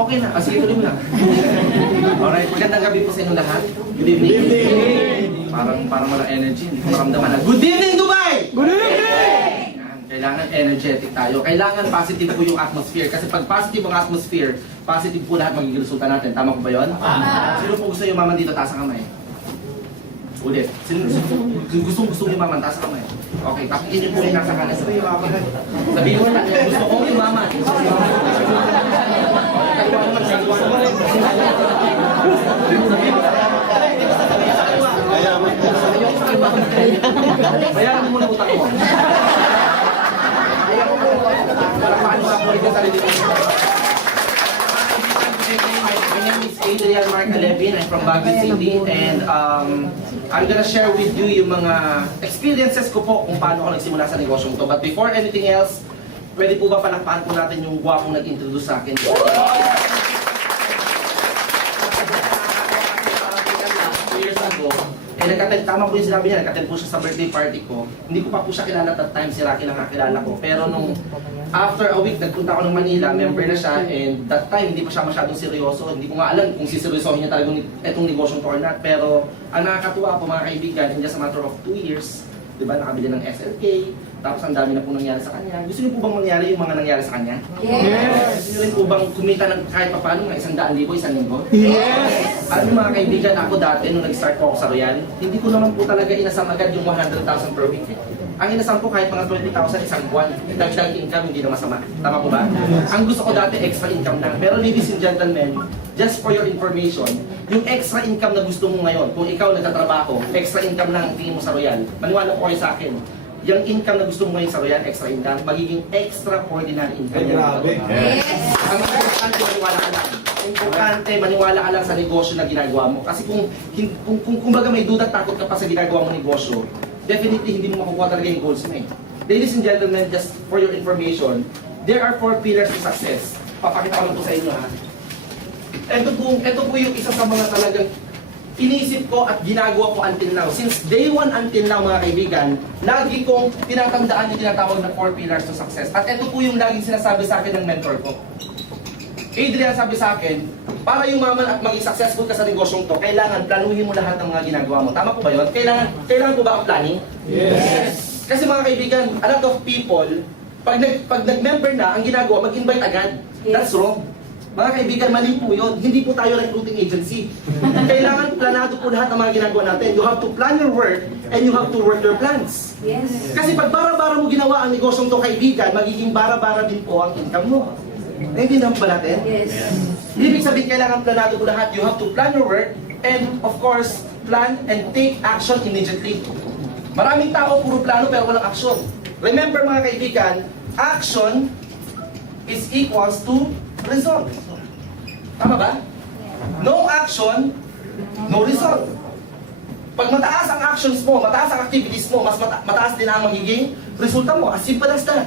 Okay na. Sige, tuloy mo na. Alright, magandang gabi po sa inyo lahat. Good evening. Good evening. Parang walang energy. Hindi ko maramdaman na. Good evening, Dubai! Good evening! Kailangan energetic tayo. Kailangan positive po yung atmosphere. Kasi pag positive ang atmosphere, positive po lahat magiging resulta natin. Tama po ba yun? Sino po gusto yung maman dito? Taas ang kamay. Ulit. Sino gusto yung maman? Taas ang kamay. Okay, pakikin niyo po yung nasa kanan. Sabihin mo na, gusto ko yung maman. Bayaran mo muna utang mo. Para paano makulit ka sarili mo. My name is Adrian Mark Alevin. I'm from Baguio City and I'm gonna share with you yung mga experiences ko po kung paano ako nagsimula sa negosyong to. But before anything else, pwede po ba palakpakan po natin yung gwapong nag-introduce sa akin? Tama po yung sinabi niya, nag-attend po siya sa birthday party ko. Hindi ko pa po siya kilala that time, si Rocky lang nakakilala ko. Pero nung after a week, nagpunta ako ng Manila, member na siya, and that time, hindi pa siya masyadong seryoso. Hindi ko nga alam kung siseryosohin niya talaga itong negosyong to or not. Pero ang nakakatuwa po mga kaibigan, in just a matter of 2 years, di ba, nakabili ng SLK, tapos ang dami na po nangyari sa kanya. Gusto niyo po bang mangyari yung mga nangyari sa kanya? Yes! Gusto niyo rin po bang kumita ng kahit pa paano ng 100,000, 1,000? Yes! At yung mga kaibigan, ako dati nung nag-start po ako sa Royal, hindi ko naman po talaga inasam agad yung 100,000 per week. Ang inasam po kahit mga 20,000 isang buwan, dagdag income, hindi na masama. Tama po ba? Ang gusto ko dati, extra income lang. Pero ladies and gentlemen, just for your information, yung extra income na gusto mo ngayon, kung ikaw nagtatrabaho, extra income lang ang tingin mo sa Royal, maniwala po kayo sa akin, yung income na gusto mo ngayon sa Royal, extra income, magiging extraordinary income. Grabe. Yes. Ang importante, maniwala ka lang. Importante, maniwala ka lang sa negosyo na ginagawa mo. Kasi kung baga may duda, takot ka pa sa ginagawa mo negosyo, definitely hindi mo makukuha talaga yung goals mo eh. Ladies and gentlemen, just for your information, there are 4 pillars to success. Papakita ko lang po sa inyo ha. Ito po yung isa sa mga talagang iniisip ko at ginagawa ko until now. Since day 1 until now mga kaibigan, lagi kong tinatandaan yung tinatawag na 4 pillars to success. At ito po yung laging sinasabi sa akin ng mentor ko. Adrian, sabi sa akin, para yumaman at maging successful ka sa negosyong to, kailangan planuhin mo lahat ng mga ginagawa mo. Tama po ba yun? Kailangan po ba ang planning? Yes! Kasi mga kaibigan, a lot of people, pag nag-member na, ang ginagawa, mag-invite agad. That's wrong. Mga kaibigan, mali po yun. Hindi po tayo recruiting agency. Kailangan planado po lahat ng mga ginagawa natin. You have to plan your work and you have to work your plans. Yes. Kasi pag bara-bara mo ginawa ang negosyong to kaibigan, magiging bara-bara din po ang income mo. Naintindihan ba natin? Yes. Ibig sabihin, kailangan planado po lahat. You have to plan your work and of course, plan and take action immediately. Maraming tao, puro plano pero walang action. Remember mga kaibigan, action is equals to result. Tama ba? No action, no result. Pag mataas ang actions mo, mataas ang activities mo, mas mataas din ang magiging resulta mo. As simple as that.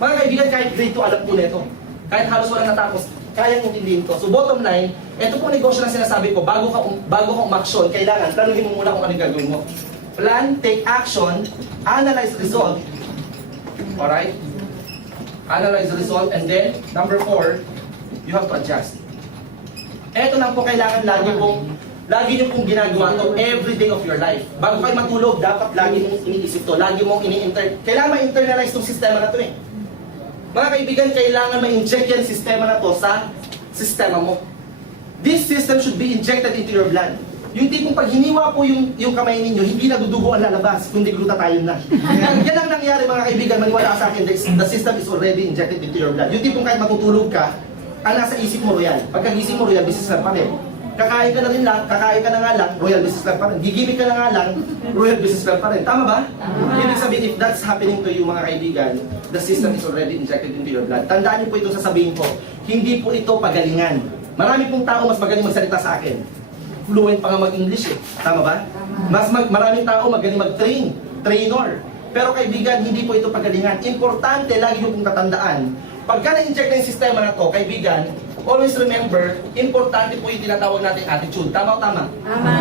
Mga kaibigan, kahit grade 2, alam po nito. Kahit halos walang natapos, kayang intindihin ko. So bottom line, ito po negosyo na sinasabi ko, bago ka umaksyon, kailangan planuhin mo muna kung anong gagawin mo. Plan, take action, analyze result. Alright? Analyze the result, and then, number 4, you have to adjust. Ito lang po kailangan lagi nyo pong ginagawa to every day of your life. Bago kayo matulog, dapat lagi mong iniisip to, lagi mong kailangan ma-internalize itong sistema na to eh. Mga kaibigan, kailangan ma-inject yan sistema na to sa sistema mo. This system should be injected into your blood. Yung tipong pag hiniwa po yung kamay ninyo, hindi na dudugo ang lalabas, kundi glutathione na. Yan ang nangyari mga kaibigan, maniwala sa akin, the system is already injected into your blood. Yung tipong kahit matutulog ka, ang nasa isip mo Royal. Pagkagising mo Royal, business lang pa rin. Kakain ka na rin lang, kakain ka na nga lang, Royal business lang pa rin. Gigimik ka na nga lang, Royal business lang pa rin. Tama ba? Ibig sabihin, if that's happening to you mga kaibigan, the system is already injected into your blood. Tandaan niyo po itong sasabihin ko, hindi po ito pagalingan. Marami pong tao mas magaling magsalita sa akin. Fluent pa nga mag-English eh. Tama ba? Maraming tao magaling mag-train, trainer. Pero kaibigan, hindi po ito pagalingan. Importante, lagi niyo pong tatandaan, pagka na-inject na yung sistema na to, kaibigan, always remember, importante po yung tinatawag natin attitude. Tama o tama? Tama.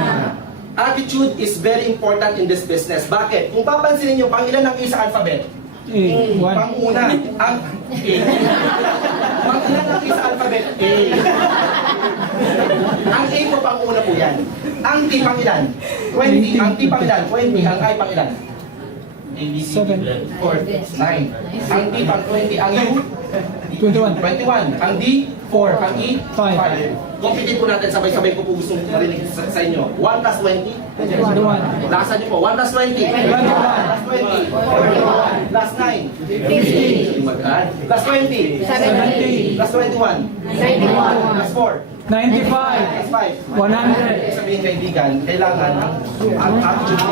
Attitude is very important in this business. Bakit? Kung papansinin nyo, pang ilan ang A sa alphabet? One. Pang una, ang A. Mag-ilan natin sa alphabet A. Ang A po pang una po yan. Ang T pang ilan? 20. Ang T pang ilan? 20. Ang I pang ilan? A, B, C, D, 4, 9. Ang T pang 20. Ang U? 21. 21. Ang D? 4. Ang E? 5. 5. Completed po natin. Sabay-sabay ko po gusto marinig sa inyo. 1 plus 20? 21. Lakasan niyo po. 1 plus 20? 21. Plus 20? 41. Plus 9? 50. Mag-add. Plus 20? 70. Plus 21? 91. Plus 4? 95. Plus 5? 100. Sabihin kaibigan, kailangan ang attitude.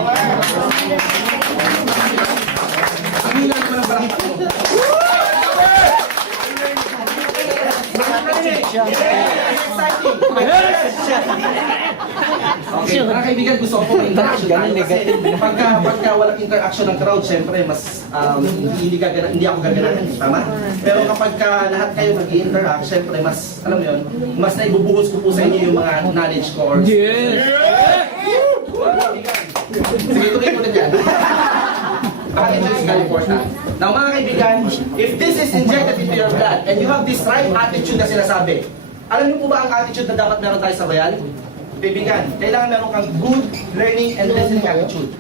Ang hilang ko ng parang ako. Exciting! Okay, mga kaibigan, gusto ko po may interaction tayo kasi pagka walang interaction ng crowd, syempre mas hindi ako gaganahan, tama? Pero kapag lahat kayo mag-i-interact, syempre mas, alam mo yun, mas naibubuhos ko po sa inyo yung mga knowledge ko or Yes. sige, tuloy mo na dyan. Bakit ito is very important? Now mga kaibigan, if this is injected into your blood and you have this right attitude na sinasabi, alam niyo po ba ang attitude na dapat meron tayo sa bayan? Kaibigan, kailangan meron kang good learning and listening attitude.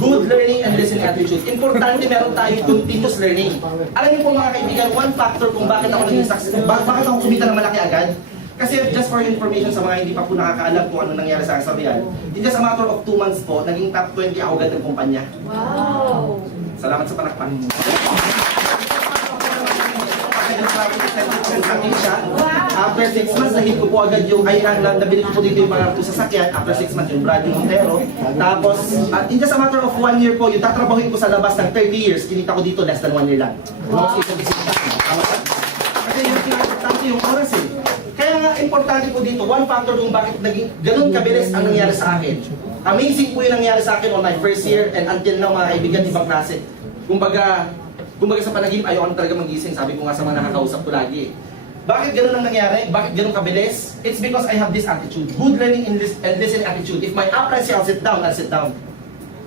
Good learning and listening attitude. Importante meron tayo continuous learning. Alam niyo po mga kaibigan, one factor kung bakit ako naging successful, bakit ako kumita ng malaki agad? Kasi just for information sa mga hindi pa po nakakaalam kung ano nangyari sa akin sa Real, in just a matter of 2 months po, naging top 20 ako agad ng kumpanya. Wow. Salamat sa panakpan. After 6 months, nahit ko po agad yung, ay nabili ko po dito yung mga sasakyan. After 6 months, yung Brady Montero. Tapos, in just a matter of 1 year po, yung tatrabahin ko sa labas ng 30 years, kinita ko dito less than 1 year lang. Wow. Kasi yung importante yung oras eh. Kaya nga, importante po dito, one factor kung bakit naging ganun kabilis ang nangyari sa akin. Amazing po yung nangyari sa akin on my first year and until now, mga kaibigan, ibang klase. Kumbaga sa panaginip, ayaw ko talaga magising. Sabi ko nga sa mga nakakausap ko lagi. Bakit ganun ang nangyari? Bakit ganun kabilis? It's because I have this attitude. Good learning and listening attitude. If my upline says I'll sit down, I'll sit down.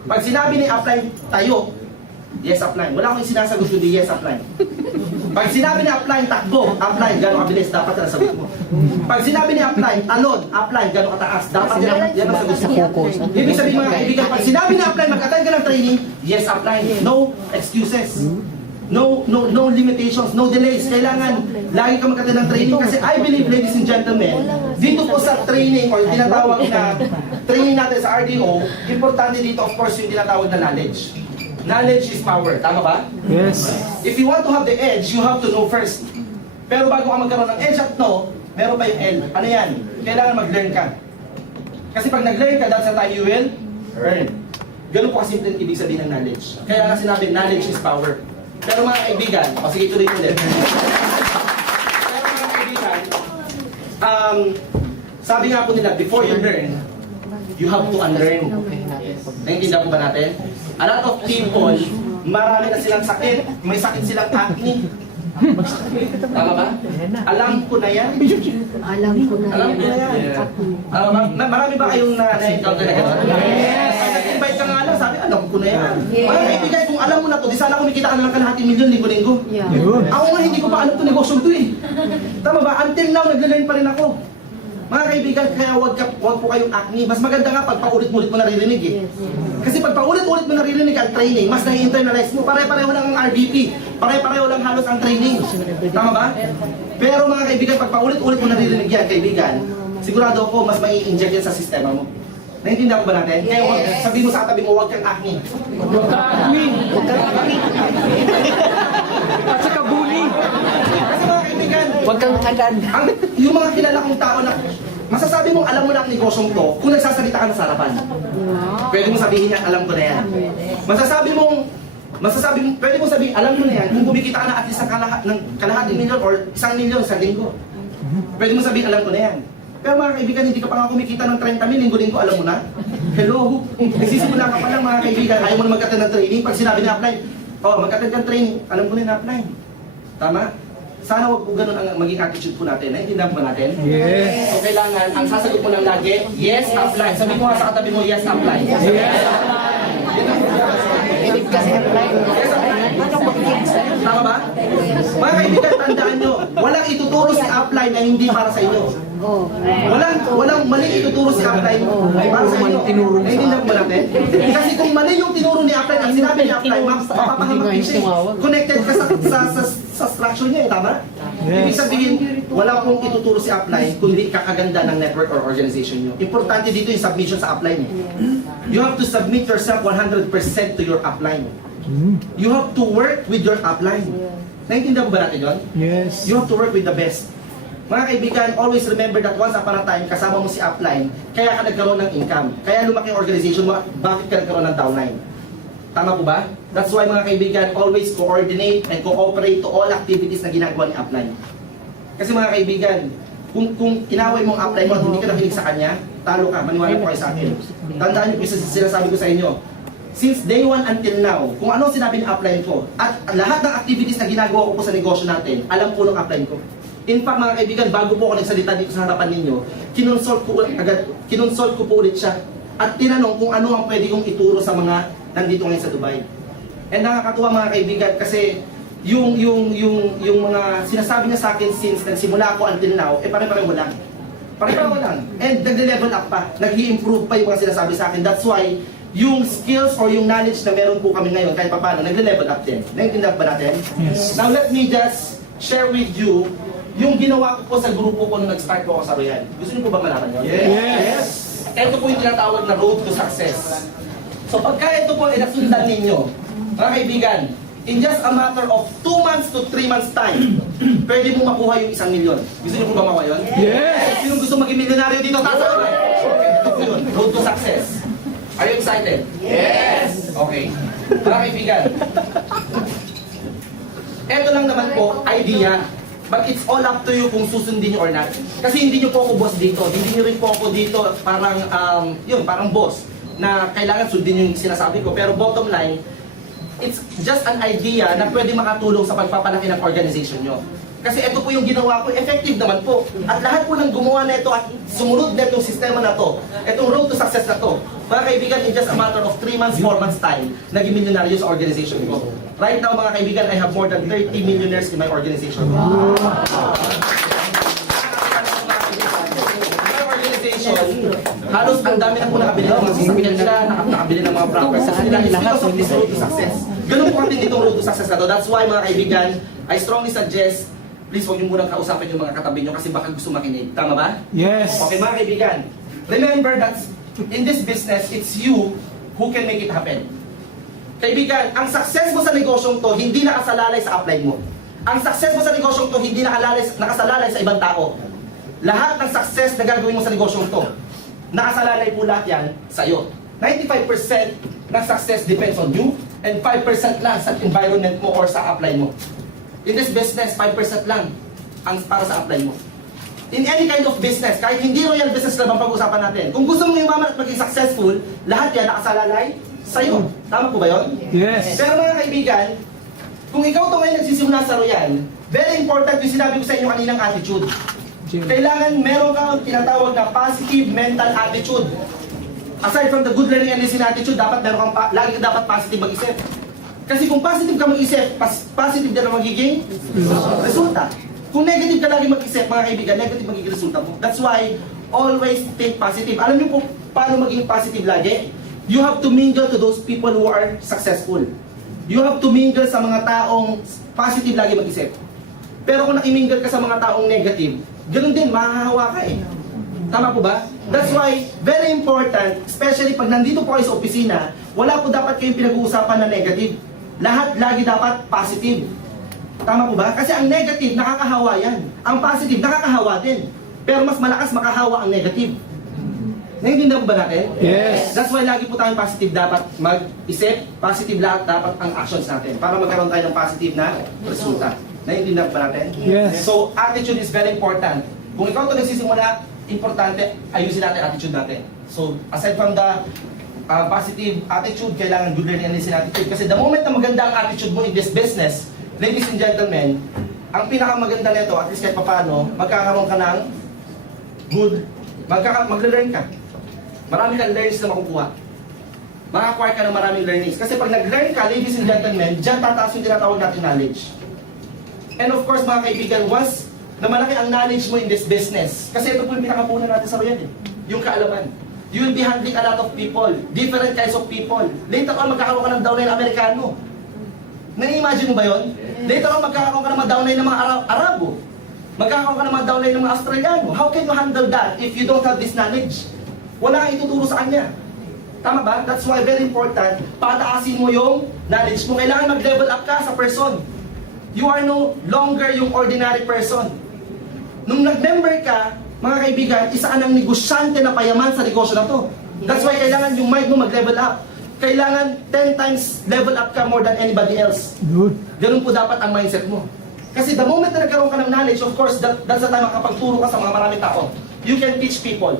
Pag sinabi ni upline, tayo, yes upline. Wala akong sinasagot kundi yes upline. Pag sinabi ni upline, takbo, upline, gano'ng kabilis, dapat na sagot mo. Pag sinabi ni upline, talon, upline, gano'ng kataas, dapat yan ang sagot mo. Ibig sabihin mga kaibigan, pag sinabi ni upline, mag-attend ka ng training, yes upline, no excuses. No limitations, no delays. Kailangan lagi ka mag-attend ng training kasi I believe, ladies and gentlemen, dito po sa training or tinatawag na training natin sa RDO, importante dito of course yung tinatawag na knowledge. Knowledge is power, tama ba? Yes. If you want to have the edge, you have to know first. Pero bago ka magkaroon ng edge at know, meron pa yung L. Ano yan? Kailangan mag-learn ka. Kasi pag nag-learn ka, that's the time you will earn. Ganun po kasimple ibig sabihin ng knowledge. Kaya nga sinabi, knowledge is power. Pero mga kaibigan, o sige tuloy ulit. Pero mga kaibigan, sabi nga po nila, before you learn, you have to unlearn. Naintindihan po ba natin? A lot of people, marami na silang sakit. May sakit silang acne. Tama ba? Alam ko na yan. Alam ko na Alam ko na yan. Marami ba kayong na-encounter na gano'n? Yes! Pag nag-invite ka nga lang, sabi, alam ko na yan. Yes. Mga kaibigan, kung alam mo na to, di sana kumikita ka na lang kalahating milyon linggo-linggo. Yeah. Ako nga, hindi ko pa alam to negosyo to eh. Tama ba? Until now, nagle-learn pa rin ako. Mga kaibigan, kaya wag po kayong acne. Mas maganda nga pag paulit-ulit mo naririnig eh. Kasi pag paulit-ulit mo naririnig ang training, mas na-internalize mo. Pare-pareho lang ang RBP. Pare-pareho lang halos ang training. Tama ba? Pero mga kaibigan, pag paulit-ulit mo naririnig yan, kaibigan, sigurado ako mas mai-inject yan sa sistema mo. Naintindihan ko ba natin? Kaya wag, sabihin mo sa katabi mo, huwag kang acne. At saka bully. Kasi mga kaibigan, Huwag kang agad. yung mga kilala kong tao na masasabi mong alam mo na ang negosyong to kung nagsasalita ka na sa harapan. Pwede mo sabihin niya, alam ko na yan. Pwede mo sabihin, alam mo na yan kung kumikita ka na at least ng kalahating milyon or 1 milyon sa linggo. Pwede mo sabihin, alam ko na yan. Pero mga kaibigan, hindi ka pa nga kumikita ng 30 mil, linggo-linggo, alam mo na? Hello? Nagsisimula ka pa lang mga kaibigan, ayaw mo na mag-attend ng training. Pag sinabi na apply, mag-attend ka ng training, alam ko na yung apply. Tama? Sana wag po ganun ang maging attitude po natin. Naintindihan po natin? Yes. So kailangan, ang sasagot mo lang lagi, yes, apply. Sabi mo nga sa katabi mo, yes, apply. Yes. Ibig kasi apply. Yes, apply. Anong mag-kids? Tama ba? Mga kaibigan, tandaan nyo, walang ituturo si upline na hindi para sa inyo. Walang mali ituturo si upline para sa inyo. Naiintindihan mo natin? Kasi kung mali yung tinuro ni upline, ang sinabi ni upline, mapapahamak din siya. Connected ka sa structure niya, tama? Ibig sabihin, wala pong ituturo si upline kundi kakaganda ng network or organization nyo. Importante dito yung submission sa upline. You have to submit yourself 100% to your upline. You have to work with your upline. Naiintindihan mo ba natin yun? Yes. You have to work with the best. Mga kaibigan, always remember that once upon a time, kasama mo si upline, kaya ka nagkaroon ng income. Kaya lumaki ang organization mo, bakit ka nagkaroon ng downline? Tama po ba? That's why mga kaibigan, always coordinate and cooperate to all activities na ginagawa ni upline. Kasi mga kaibigan, kung inaway mo ang upline mo at hindi ka nakinig sa kanya, talo ka, maniwala po kayo sa akin. Tandaan niyo po yung sinasabi ko sa inyo. Since day 1 until now, kung ano sinabi ng upline ko, at lahat ng activities na ginagawa ko po sa negosyo natin, alam po ng upline ko. In fact, mga kaibigan, bago po ako nagsalita dito sa harapan ninyo, kinonsult ko po ulit siya. At tinanong kung ano ang pwede kong ituro sa mga nandito ngayon sa Dubai. And nakakatuwa mga kaibigan kasi yung mga sinasabi niya sa akin since nagsimula ako until now, pare-pareho lang. Pare-pareho lang. And nag-level up pa. Nag-i-improve pa yung mga sinasabi sa akin. That's why yung skills or yung knowledge na meron po kami ngayon, kahit pa paano, nag-level up din. Naintindihan ba natin? Yes. Now let me just share with you yung ginawa ko po sa grupo ko nung nag-start po ako sa Royal. Gusto niyo po ba malaman yun? Yes. Ito po yung tinatawag na road to success. So pagka ito po ay nasundan ninyo, mga kaibigan, in just a matter of 2 months to 3 months time, pwede mo makuha yung 1 milyon. Gusto niyo po ba makuha yun? Yes. Sino gusto maging milyonaryo dito? Taas ang kamay. Ito po yun, road to success. Are you excited? Yes! Okay. Mga kaibigan, ito lang naman po, idea. But it's all up to you kung susundin nyo or not. Kasi hindi nyo po ako boss dito. Hindi nyo rin po ako dito parang, parang boss na kailangan sundin yung sinasabi ko. Pero bottom line, it's just an idea na pwede makatulong sa pagpapalaki ng organization nyo. Kasi ito po yung ginawa ko, effective naman po. At lahat po ng gumawa na ito at sumunod na itong sistema na to, itong road to success na to, mga kaibigan, in just a matter of 3 months, 4 months time, naging milyonaryo sa organization ko. Right now, mga kaibigan, I have more than 30 millionaires in my organization. My organization, halos ang dami na po nakabili ng mga sasakyan nila, nakabili ng mga properties nila. It's because of this road to success. Ganun po natin itong road to success na to. That's why, mga kaibigan, I strongly suggest, please huwag niyo munang kausapin yung mga katabi niyo kasi baka gusto makinig. Tama ba? Yes. Okay, mga kaibigan, remember that in this business, it's you who can make it happen. Kaibigan, ang success mo sa negosyong to, hindi nakasalalay sa upline mo. Ang success mo sa negosyong to, hindi nakasalalay sa ibang tao. Lahat ng success na gagawin mo sa negosyong to, nakasalalay po lahat yan sa iyo. 95% ng success depends on you, and 5% lang sa environment mo or sa upline mo. In this business, 5% lang ang para sa upline mo. In any kind of business, kahit hindi royal business club ang pag-usapan natin, kung gusto mong yumaman at maging successful, lahat yan nakasalalay sa'yo. Tama po ba yun? Yes. Pero mga kaibigan, kung ikaw ito ngayon nagsisimula sa royal, very important yung sinabi ko sa inyo kaninang attitude. Kailangan meron kang tinatawag na positive mental attitude. Aside from the good learning and listening attitude, dapat meron kang lagi ka dapat positive mag-isip. Kasi kung positive ka mag-isip, positive din ang magiging resulta. Kung negative ka lagi mag-isip, mga kaibigan, negative magiging resulta mo. That's why, always think positive. Alam niyo po paano maging positive lagi? You have to mingle to those people who are successful. You have to mingle sa mga taong positive lagi mag-isip. Pero kung nakimingle ka sa mga taong negative, ganun din, mahahawa ka eh. Tama po ba? That's why, very important, especially pag nandito po kayo sa opisina, wala po dapat kayong pinag-uusapan na negative. Lahat lagi dapat positive. Tama po ba? Kasi ang negative, nakakahawa yan. Ang positive, nakakahawa din. Pero mas malakas makahawa ang negative. Naiintindihan ba natin? Yes. That's why lagi po tayong positive dapat mag-isip, positive lahat dapat ang actions natin para magkaroon tayo ng positive na resulta. Naiintindihan ba natin? Yes. So, attitude is very important. Kung ikaw ito nagsisimula, importante, ayusin natin attitude natin. So, aside from the positive attitude, kailangan good learning and listening attitude. Kasi the moment na maganda ang attitude mo in this business, ladies and gentlemen, ang pinakamaganda nito, at least kahit paano, magkakaroon ka ng good, magle-learn ka. Marami kang learns na makukuha. Maka-acquire ka ng maraming learnings. Kasi pag nag-learn ka, ladies and gentlemen, dyan tataas yung tinatawag natin knowledge. And of course, mga kaibigan, once na malaki ang knowledge mo in this business, kasi ito po yung pinakapunan natin sa Royal, yung kaalaman. You will be handling a lot of people, different kinds of people. Later on, magkakaroon ka ng downline Amerikano. Nai-imagine mo ba yun? Later on, magkakaroon ka ng mga downline ng mga Arabo. Magkakaroon ka ng mga downline ng mga Australiano. How can you handle that if you don't have this knowledge? Wala kang ituturo sa kanya. Tama ba? That's why very important, pataasin mo yung knowledge mo. Kailangan mag-level up ka sa person. You are no longer yung ordinary person. Nung nag-member ka, mga kaibigan, isa ka ng negosyante na payaman sa negosyo na to. That's why kailangan yung mind mo mag-level up. Kailangan 10 times level up ka more than anybody else. Good. Ganun po dapat ang mindset mo. Kasi the moment na nagkaroon ka ng knowledge, of course, that's the time makapagturo ka sa mga maraming tao. You can teach people.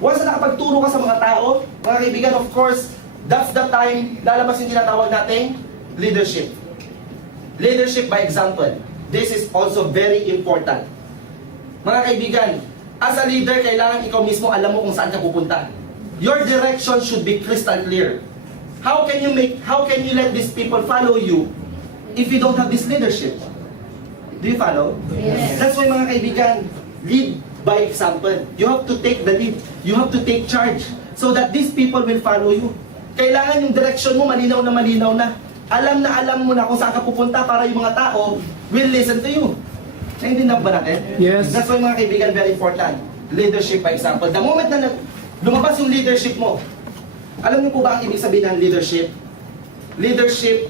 Once na nakapagturo ka sa mga tao, mga kaibigan, of course, that's the time lalabas yung tinatawag nating leadership. Leadership by example. This is also very important. Mga kaibigan, as a leader, kailangan ikaw mismo alam mo kung saan ka pupunta. Your direction should be crystal clear. How can you let these people follow you if you don't have this leadership? Do you follow? Yes. That's why mga kaibigan, lead by example. You have to take the lead. You have to take charge so that these people will follow you. Kailangan yung direction mo malinaw na. Alam mo na kung saan ka pupunta para yung mga tao will listen to you. Naintindihan ba natin? Yes. That's why mga kaibigan, very important. Leadership by example. The moment na lumabas yung leadership mo, alam niyo po ba ang ibig sabihin ng leadership? Leadership,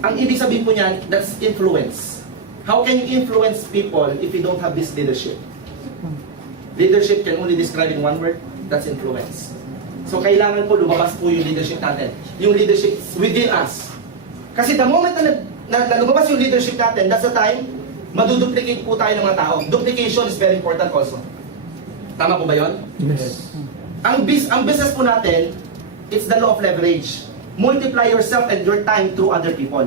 ang ibig sabihin po niyan, that's influence. How can you influence people if you don't have this leadership? Leadership can only describe in one word, that's influence. So kailangan po lumabas po yung leadership natin. Yung leadership within us. Kasi the moment na lumabas yung leadership natin, that's the time, maduduplicate po tayo ng mga tao. Duplication is very important also. Tama po ba yun? Yes. Ang business po natin, it's the law of leverage. Multiply yourself and your time through other people.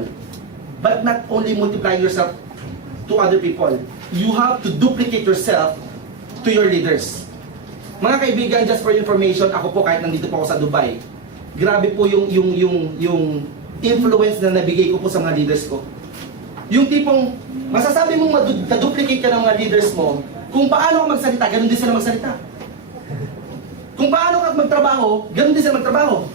But not only multiply yourself to other people. You have to duplicate yourself to your leaders. Mga kaibigan, just for information, ako po kahit nandito po ako sa Dubai, grabe po yung influence na nabigay ko po sa mga leaders ko. Yung tipong, masasabi mong maduplicate ka ng mga leaders mo, kung paano ka magsalita, ganun din sila magsalita. Kung paano ka magtrabaho, ganun din sila magtrabaho.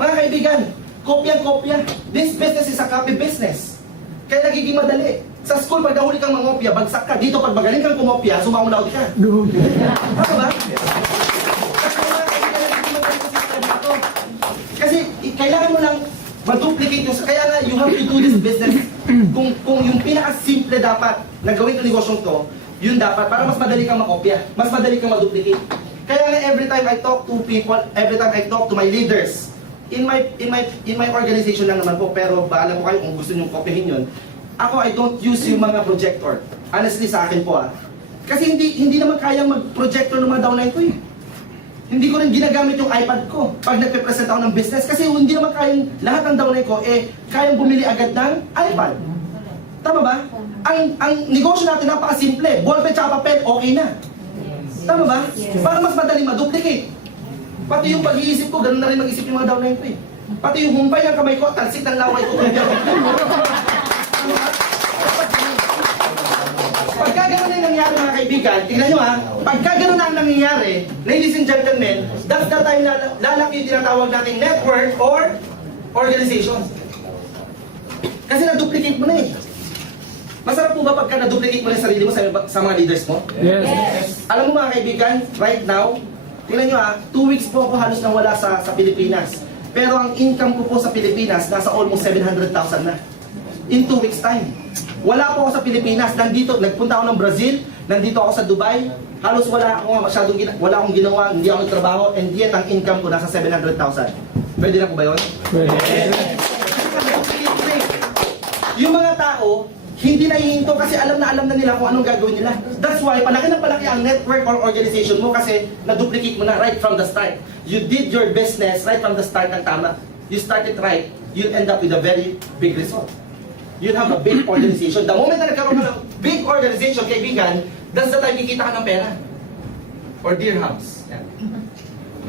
Mga kaibigan, kopya-kopya. This business is a copy business. Kaya nagiging madali. Sa school, pag nahuli kang mangopya, bagsak ka. Dito, pag magaling kang kumopya, sumaunawd ka. Good. Ano ba? Kasi mga kaibigan, nagiging madali sa system na to. Kasi kailangan mo lang ma-duplicate yung... Kaya nga, you have to do this business. Kung yung pinaka-simple dapat na gawin ng negosyong to, yun dapat, para mas madali kang makopya. Mas madali kang ma-duplicate. Kaya nga, every time I talk to people, every time I talk to my leaders, in my organization lang naman po, pero baala ko kayo kung gusto nyo kopyahin yun. Ako, I don't use yung mga projector. Honestly, sa akin po Kasi hindi naman kayang mag-projector ng mga downline ko eh. Hindi ko rin ginagamit yung iPad ko pag nagpe-present ako ng business. Kasi hindi naman kayang, lahat ng downline ko, kayang bumili agad ng iPad. Tama ba? Ang negosyo natin napaka-simple. Ballpen tsaka papel, okay na. Tama ba? Para mas madaling ma-duplicate. Pati yung pag-iisip ko, ganun na rin mag-isip yung mga downline ko eh. Pati yung humpay ng kamay ko, talsik ng laway ko. Pagka ganun na yung nangyari mga kaibigan, tignan nyo pagka ganun na ang nangyayari, ladies and gentlemen, that's the time na lalaki yung tinatawag nating network or organization. Kasi na-duplicate mo na eh. Masarap po ba pagka na-duplicate mo na yung sarili mo sa mga leaders mo? Yes. Alam mo mga kaibigan, right now, tingnan nyo 2 weeks po ako halos nang wala sa Pilipinas. Pero ang income ko po sa Pilipinas, nasa almost 700,000 na. In 2 weeks time. Wala po ako sa Pilipinas, nagpunta ako ng Brazil, nandito ako sa Dubai, halos wala akong ginawa, hindi ako nagtrabaho, and yet ang income ko nasa 700,000. Pwede na po ba yun? Yes. Yung mga tao, hindi nahihinto kasi alam na nila kung anong gagawin nila. That's why, palaki ang network or organization mo kasi na-duplicate mo na right from the start. You did your business right from the start ng tama. You started right, you'll end up with a very big result. You'll have a big organization. The moment na nagkaroon ka ng big organization, kaibigan, that's the time kikita ka ng pera. Or dirhams. Yan.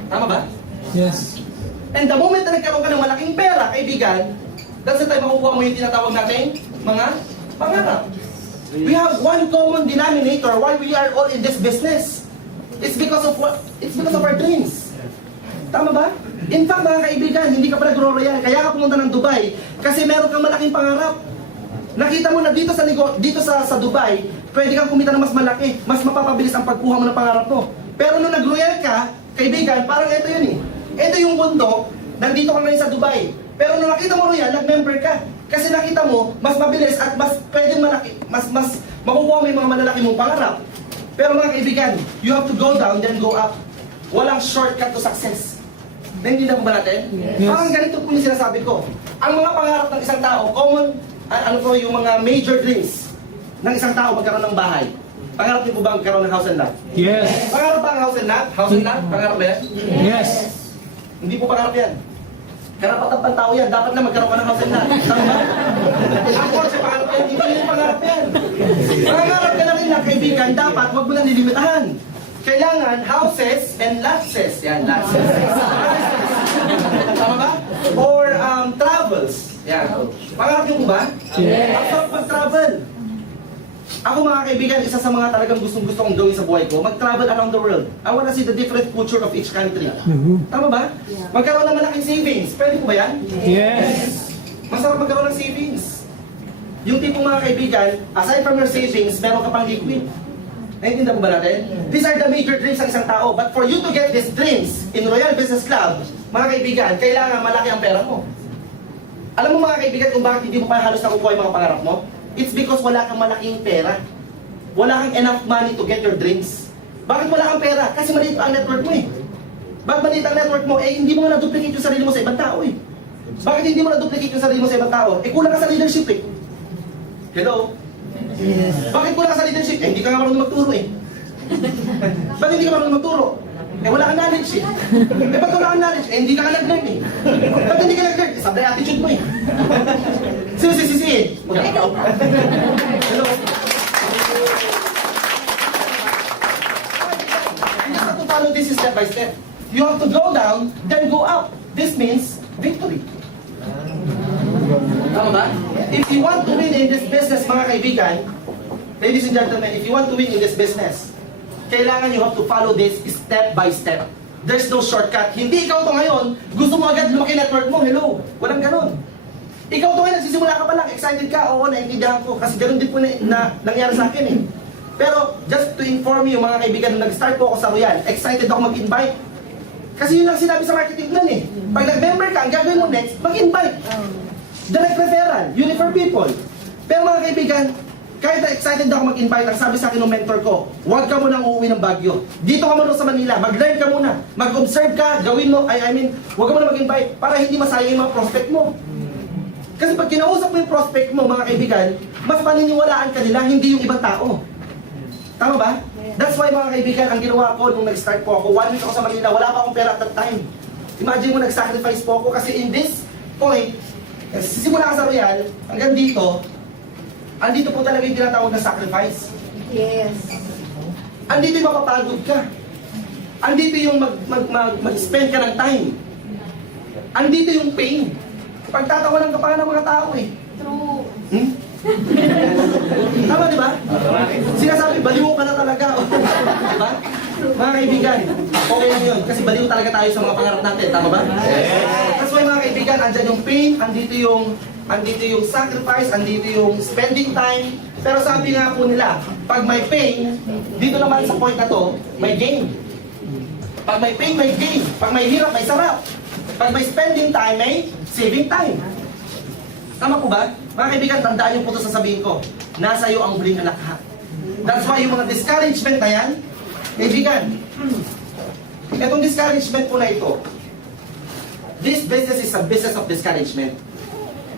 Tama ba? Yes. And the moment na nagkaroon ka ng malaking pera, kaibigan, that's the time makukuha mo yung tinatawag natin mga pangarap. We have one common denominator why we are all in this business. It's because of our dreams. Tama ba? In fact, mga kaibigan, hindi ka pa nagro-royal. Kaya ka pumunta ng Dubai kasi meron kang malaking pangarap. Nakita mo na dito sa Dubai, pwede kang kumita ng mas malaki, mas mapapabilis ang pagkuha mo ng pangarap mo. Pero nung nag-royal ka, kaibigan, parang ito yun eh. Ito yung bundok, nandito ka ngayon sa Dubai. Pero nung nakita mo royal, nag-member ka. Kasi nakita mo, mas mabilis at mas pwedeng malaki, mas makukuha mo yung mga malalaki mong pangarap. Pero mga kaibigan, you have to go down, then go up. Walang shortcut to success. Naintindihan mo ba natin? Yes. Parang ganito po yung sinasabi ko. Ang mga pangarap ng isang tao, common, yung mga major dreams ng isang tao magkaroon ng bahay. Pangarap niyo po ba magkaroon ng house and lot? Yes. Pangarap ba ang house and lot? House and lot? Pangarap ba yan? Yes. Hindi po pangarap yan. Karapatan pang tao yan. Dapat na magkaroon ka ng house and lot. Tama ba? Ang course, pangarap yan. Hindi rin pangarap yan. Pangarap ka na rin na kaibigan, dapat wag mo lang nilimitahan. Kailangan houses and lotses. Yan, lotses. Tama ba? Or travels. Yan. Pangarap niyo po ba? Yes. Ang sarap mag-travel. Ako mga kaibigan, isa sa mga talagang gustong-gusto kong gawin sa buhay ko, mag-travel around the world. I wanna see the different culture of each country. Tama ba? Magkaroon ng malaking savings. Pwede po ba yan? Yes. Masarap magkaroon ng savings. Yung tipong mga kaibigan, aside from your savings, meron ka pang liquid. Naiintindihan mo ba natin? These are the major dreams ng isang tao. But for you to get these dreams in Royal Business Club, mga kaibigan, kailangan malaki ang pera mo. Alam mo mga kaibigan kung bakit hindi mo pa halos nakukuha yung mga pangarap mo? It's because wala kang malaking pera. Wala kang enough money to get your dreams. Bakit wala kang pera? Kasi maliit pa ang network mo eh. Bakit maliit ang network mo? Eh hindi mo nga na-duplicate yung sarili mo sa ibang tao eh. Bakit hindi mo na-duplicate yung sarili mo sa ibang tao? Eh kulang ka sa leadership eh. Hello? Yes. Bakit kulang ka sa leadership? Eh hindi ka nga marunong magturo eh. Bakit hindi ka marunong magturo? Eh wala kang knowledge eh. Eh ba't wala kang knowledge? Eh hindi ka nga nag-learn eh. Ba't hindi ka nag-learn? Eh sabay attitude mo eh. Sino sisisihin? Ikaw. Hello? You just have to follow this step by step. You have to go down, then go up. This means victory. Tama ba? If you want to win in this business, mga kaibigan, ladies and gentlemen, if you want to win in this business, kailangan you have to follow this step by step. There's no shortcut. Hindi ikaw to ngayon, gusto mo agad lumaki network mo, hello. Walang ganon. Ikaw to ngayon, nagsisimula ka pa lang, excited ka, oo, naiintindihan ko, kasi ganon din po na nangyari sa akin eh. Pero, just to inform you, mga kaibigan, nung nag-start po ako sa Royal, excited ako mag-invite. Kasi yun lang sinabi sa marketing plan eh. Pag nag-member ka, ang gagawin mo next, mag-invite. Direct referral, yun for people. Pero mga kaibigan, kahit na excited ako mag-invite, ang sabi sa akin ng mentor ko, huwag ka munang uuwi ng Baguio. Dito ka muna sa Manila, mag-learn ka muna, mag-observe ka, gawin mo, huwag ka muna mag-invite para hindi masayang yung mga prospect mo. Kasi pag kinausap mo yung prospect mo, mga kaibigan, mas paniniwalaan ka nila, hindi yung ibang tao. Tama ba? That's why mga kaibigan, ang ginawa ko nung nag-start po ako, 1 week ako sa Manila, wala pa akong pera at that time. Imagine mo, nag-sacrifice po ako kasi in this point, sisimula ka sa Royal, hanggang dito, andito po talaga yung tinatawag na sacrifice. Yes. Andito yung mapapagod ka. Andito yung mag-spend ka ng time. Andito yung pain. Pagtatawanan ka pa ng mga tao eh. True. Tama, di ba? Sinasabi, baliw ka na talaga. Di ba? Mga kaibigan, okay lang yun. Kasi baliw talaga tayo sa mga pangarap natin. Tama ba? That's why mga kaibigan, andyan yung pain, andito yung sacrifice, andito yung spending time. Pero sabi nga po nila, pag may pain, dito naman sa point na to, may gain. Pag may pain, may gain. Pag may hirap, may sarap. Pag may spending time, may saving time. Tama po ba? Mga kaibigan, tandaan yung po ito sasabihin ko. Nasa iyo ang huling anak lahat. That's why yung mga discouragement na yan, kaibigan, itong discouragement po na ito, this business is a business of discouragement.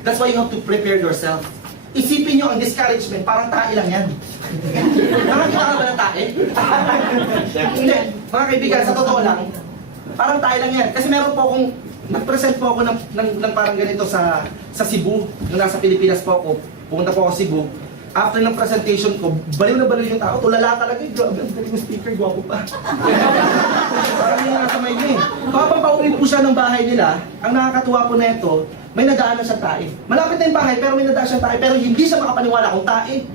That's why you have to prepare yourself. Isipin nyo ang discouragement, parang tae lang yan. Nakakita ka ba ng tae? Hindi. Mga kaibigan, sa totoo lang, parang tae lang yan. Kasi meron po akong, nag-present po ako ng parang ganito sa Cebu. Nung nasa Pilipinas po ako, pumunta po ako sa Cebu. After ng presentation ko, baliw na baliw yung tao. Tulala talaga. Grabe, ang galing ng speaker, gwapo pa. Parang yung nasa may may. Kapag pauwi po siya ng bahay nila, ang nakakatuwa po na ito, may nadaan na siyang tae. Malapit na yung bahay, pero may nadaan siyang tae, pero hindi siya makapaniwala kung tae.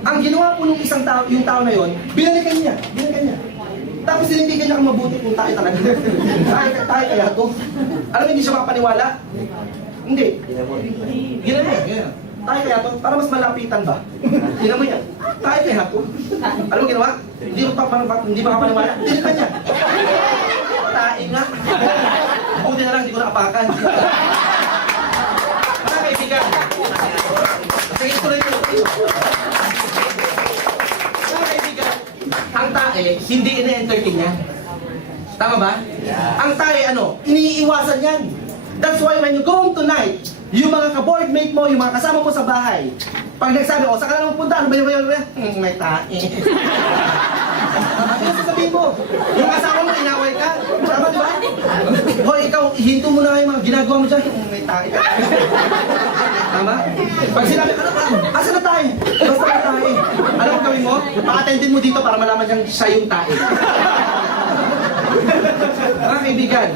Ang ginawa po nung isang tao, yung tao na yon, binalikan niya. Tapos sinindigan niya kung mabuti kung tae talaga. tae kaya to. Alam mo, hindi siya makapaniwala? Hindi. Ginawa niya. Tayo kaya to, para mas malapitan ba? Tingnan mo yan. Tayo kaya to. Alam mo ginawa? Hindi makapaniwala. Tinipan niya. Tayo nga. Buti na lang, hindi ko nakapakan. Mga kaibigan. Sige, tuloy mo. Mga kaibigan, ang tae, hindi ina-entertain niya. Tama ba? Ang tae, iniiwasan yan. That's why when you go home tonight, yung mga ka-board mate mo, yung mga kasama mo sa bahay, pag nagsabi, saan ka na magpunta? Ano ba yun? May tae. Ano sasabihin mo? Yung kasama mo, inaway ka. Tama, di ba? Hoy, ikaw, hinto mo na nga yung mga ginagawa mo dyan. May tae ka. Tama? Pag sinabi, asa na tayo? Basta na tayo. Alam mo gawin mo? Pakatendin mo dito para malaman niyang siya yung tae. Mga kaibigan,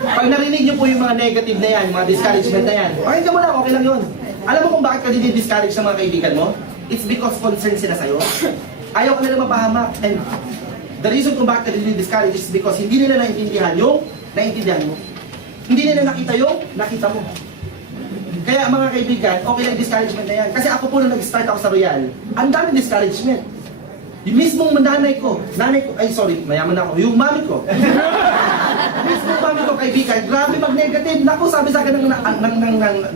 pag narinig niyo po yung mga negative na yan, mga discouragement na yan, pakinggan mo lang, okay lang yun. Alam mo kung bakit ka dinidiscourage sa mga kaibigan mo? It's because concerned sila sa'yo. Ayaw ka nila mapahamak. And the reason kung bakit ka dinidiscourage is because hindi nila naintindihan yung naintindihan mo. Hindi nila nakita yung nakita mo. Kaya mga kaibigan, okay lang discouragement na yan. Kasi ako po nung nag-start ako sa Royal, ang daming discouragement. Yung mismong nanay ko, mayaman na ako, yung mami ko. Mismong mami ko, kaibigan, grabe mag-negative. Naku, sabi sa akin ng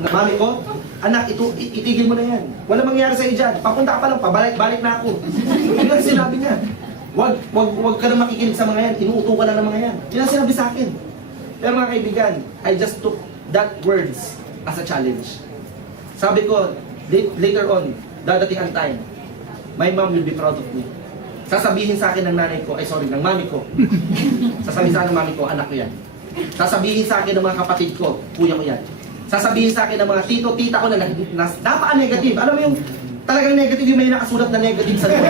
mami ko, anak, itigil mo na yan. Wala mangyayari sa'yo dyan. Papunta ka pa lang, pabalik na ako. Yun ang sinabi niya. Wag ka na makikinig sa mga yan, inuuto ka lang ng mga yan. Yun ang sinabi sa akin. Pero mga kaibigan, I just took that words as a challenge. Sabi ko, later on, dadating ang time, my mom will be proud of me. Sasabihin sa akin ng nanay ko, ng mami ko. Sasabihin sa akin ng mami ko, anak ko yan. Sasabihin sa akin ng mga kapatid ko, kuya ko yan. Sasabihin sa akin ng mga tito, tita ko na napaka-negative. Alam mo yung talagang negative, yung may nakasulat na negative sa loob.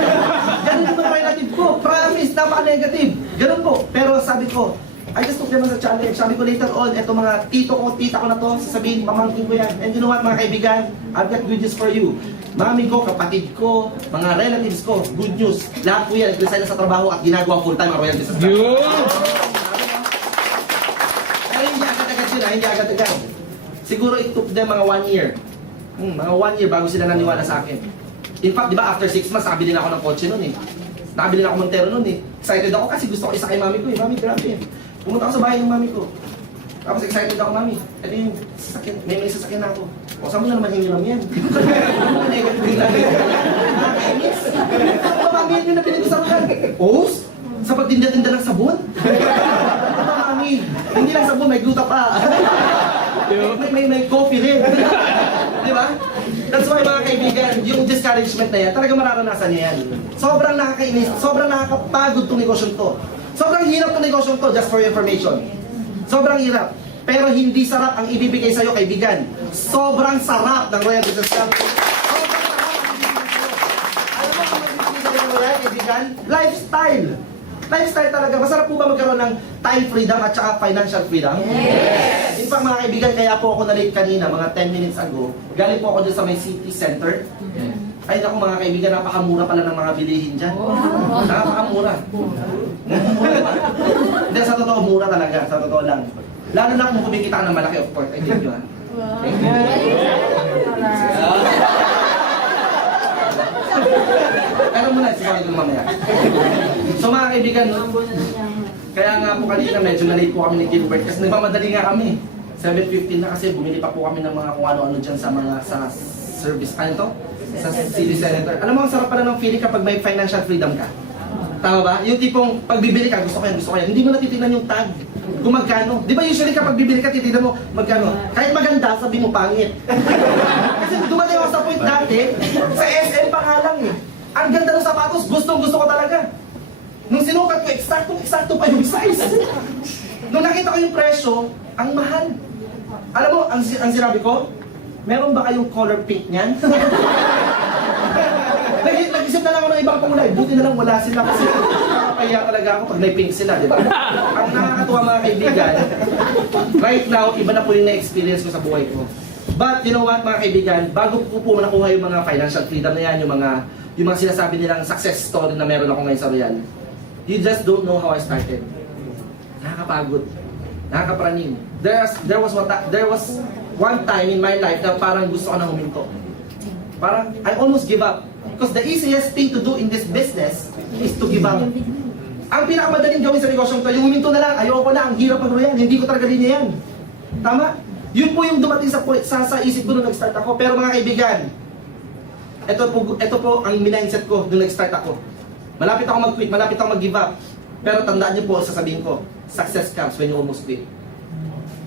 Ganun yung mga relative ko. Promise, napaka-negative. Ganun po. Pero sabi ko, I just took them as a challenge. Sabi ko later on, eto mga tito ko, tita ko na to, sasabihin, pamangkin ko yan. And you know what mga kaibigan? I've got good news for you. Mami ko, kapatid ko, mga relatives ko, good news. Lahat po yan, nag-resign na sa trabaho at ginagawa full-time ang Royal Business Club. Pero hindi agad-agad sila, hindi agad-agad. Siguro it took them mga 1 year. Mga 1 year bago sila naniwala sa akin. In fact, di ba, after 6 months, nakabili na ako ng kotse nun eh. Nakabili na ako Montero nun eh. Excited ako kasi gusto ko isa kay mami ko eh. Mami, grabe eh. Pumunta ako sa bahay ng mami ko. Tapos excited ako, mami. Ito yung sasakyan, may sasakyan na ako. O, saan mo na naman hingiram yan? Nakakainis. Ano ba, mami, yan yung napili ko sa lugar? Post? Sa pagtinda-tinda ng sabon? Ano ba, mami? Hindi lang sabon, may gluta pa. may coffee rin. Di ba? That's why mga kaibigan, yung discouragement na yan, talaga mararanasan niya yan. Sobrang nakakainis, sobrang nakakapagod itong negosyon to. Sobrang hirap itong negosyon to, just for your information. Sobrang hirap. Pero hindi sarap ang ibibigay sa'yo, kaibigan. Sobrang sarap ng Royal Business Club. Sobrang sarap ang ibibigay sa'yo. Alam mo kung mag-ibigay sa'yo ng Royal, kaibigan? Lifestyle. Lifestyle talaga. Masarap po ba magkaroon ng time freedom at saka financial freedom? Yes! In fact, mga kaibigan, kaya po ako na-late kanina, mga 10 minutes ago. Galing po ako dun sa may city center. Ay naku mga kaibigan, napakamura pala ng mga bilihin dyan. Napakamura. Mura ba? Hindi, sa totoo, mura talaga. Sa totoo lang. Lalo na kung kumikita ka ng malaki, of course. I thank you, ha? Thank you. Pero muna, sigaw ko mamaya. So mga kaibigan, kaya nga po kanina medyo na-late po kami ni Gilbert kasi nagmamadali nga kami. 7:15 na kasi bumili pa po kami ng mga kung ano-ano dyan sa mga service, ano to? Sa city center. Alam mo, ang sarap pala ng feeling kapag may financial freedom ka. Tama ba? Yung tipong pagbibili ka, gusto ko yan. Hindi mo natitignan yung tag. Kung magkano. Di ba usually kapag bibili ka, titignan mo magkano. Kahit maganda, sabi mo pangit. Kasi dumating ako sa point dati, sa SM pa nga lang eh. Ang ganda ng sapatos, gustong-gusto ko talaga. Nung sinukat ko, eksakto pa yung size. Nung nakita ko yung presyo, ang mahal. Alam mo, ang sinabi ko, meron ba kayong color pink niyan? Nag-isip na lang ako ng ibang kulay. Buti na lang wala sila kasi Nakakaya talaga ako pag may pink sila, di ba? Ang nakakatuwa mga kaibigan, right now, iba na po yung na-experience ko sa buhay ko. But, you know what mga kaibigan, bago ko po nakuha yung mga financial freedom na yan, yung mga sinasabi nilang success story na meron ako ngayon sa Royal, you just don't know how I started. Nakakapagod. Nakakapraning. There was one time in my life na parang gusto ko na huminto. Parang, I almost give up. Because the easiest thing to do in this business is to give up. Ang pinakamadaling gawin sa negosyong to, yung huminto na lang, ayoko na, ang hirap mag-Royal, hindi ko talaga linya yan. Tama? Yun po yung dumating sa isip ko nung nag-start ako. Pero mga kaibigan, ito po ang mindset ko nung nag-start ako. Malapit ako mag-quit, malapit ako mag-give up. Pero tandaan niyo po, sasabihin ko, success comes when you almost quit.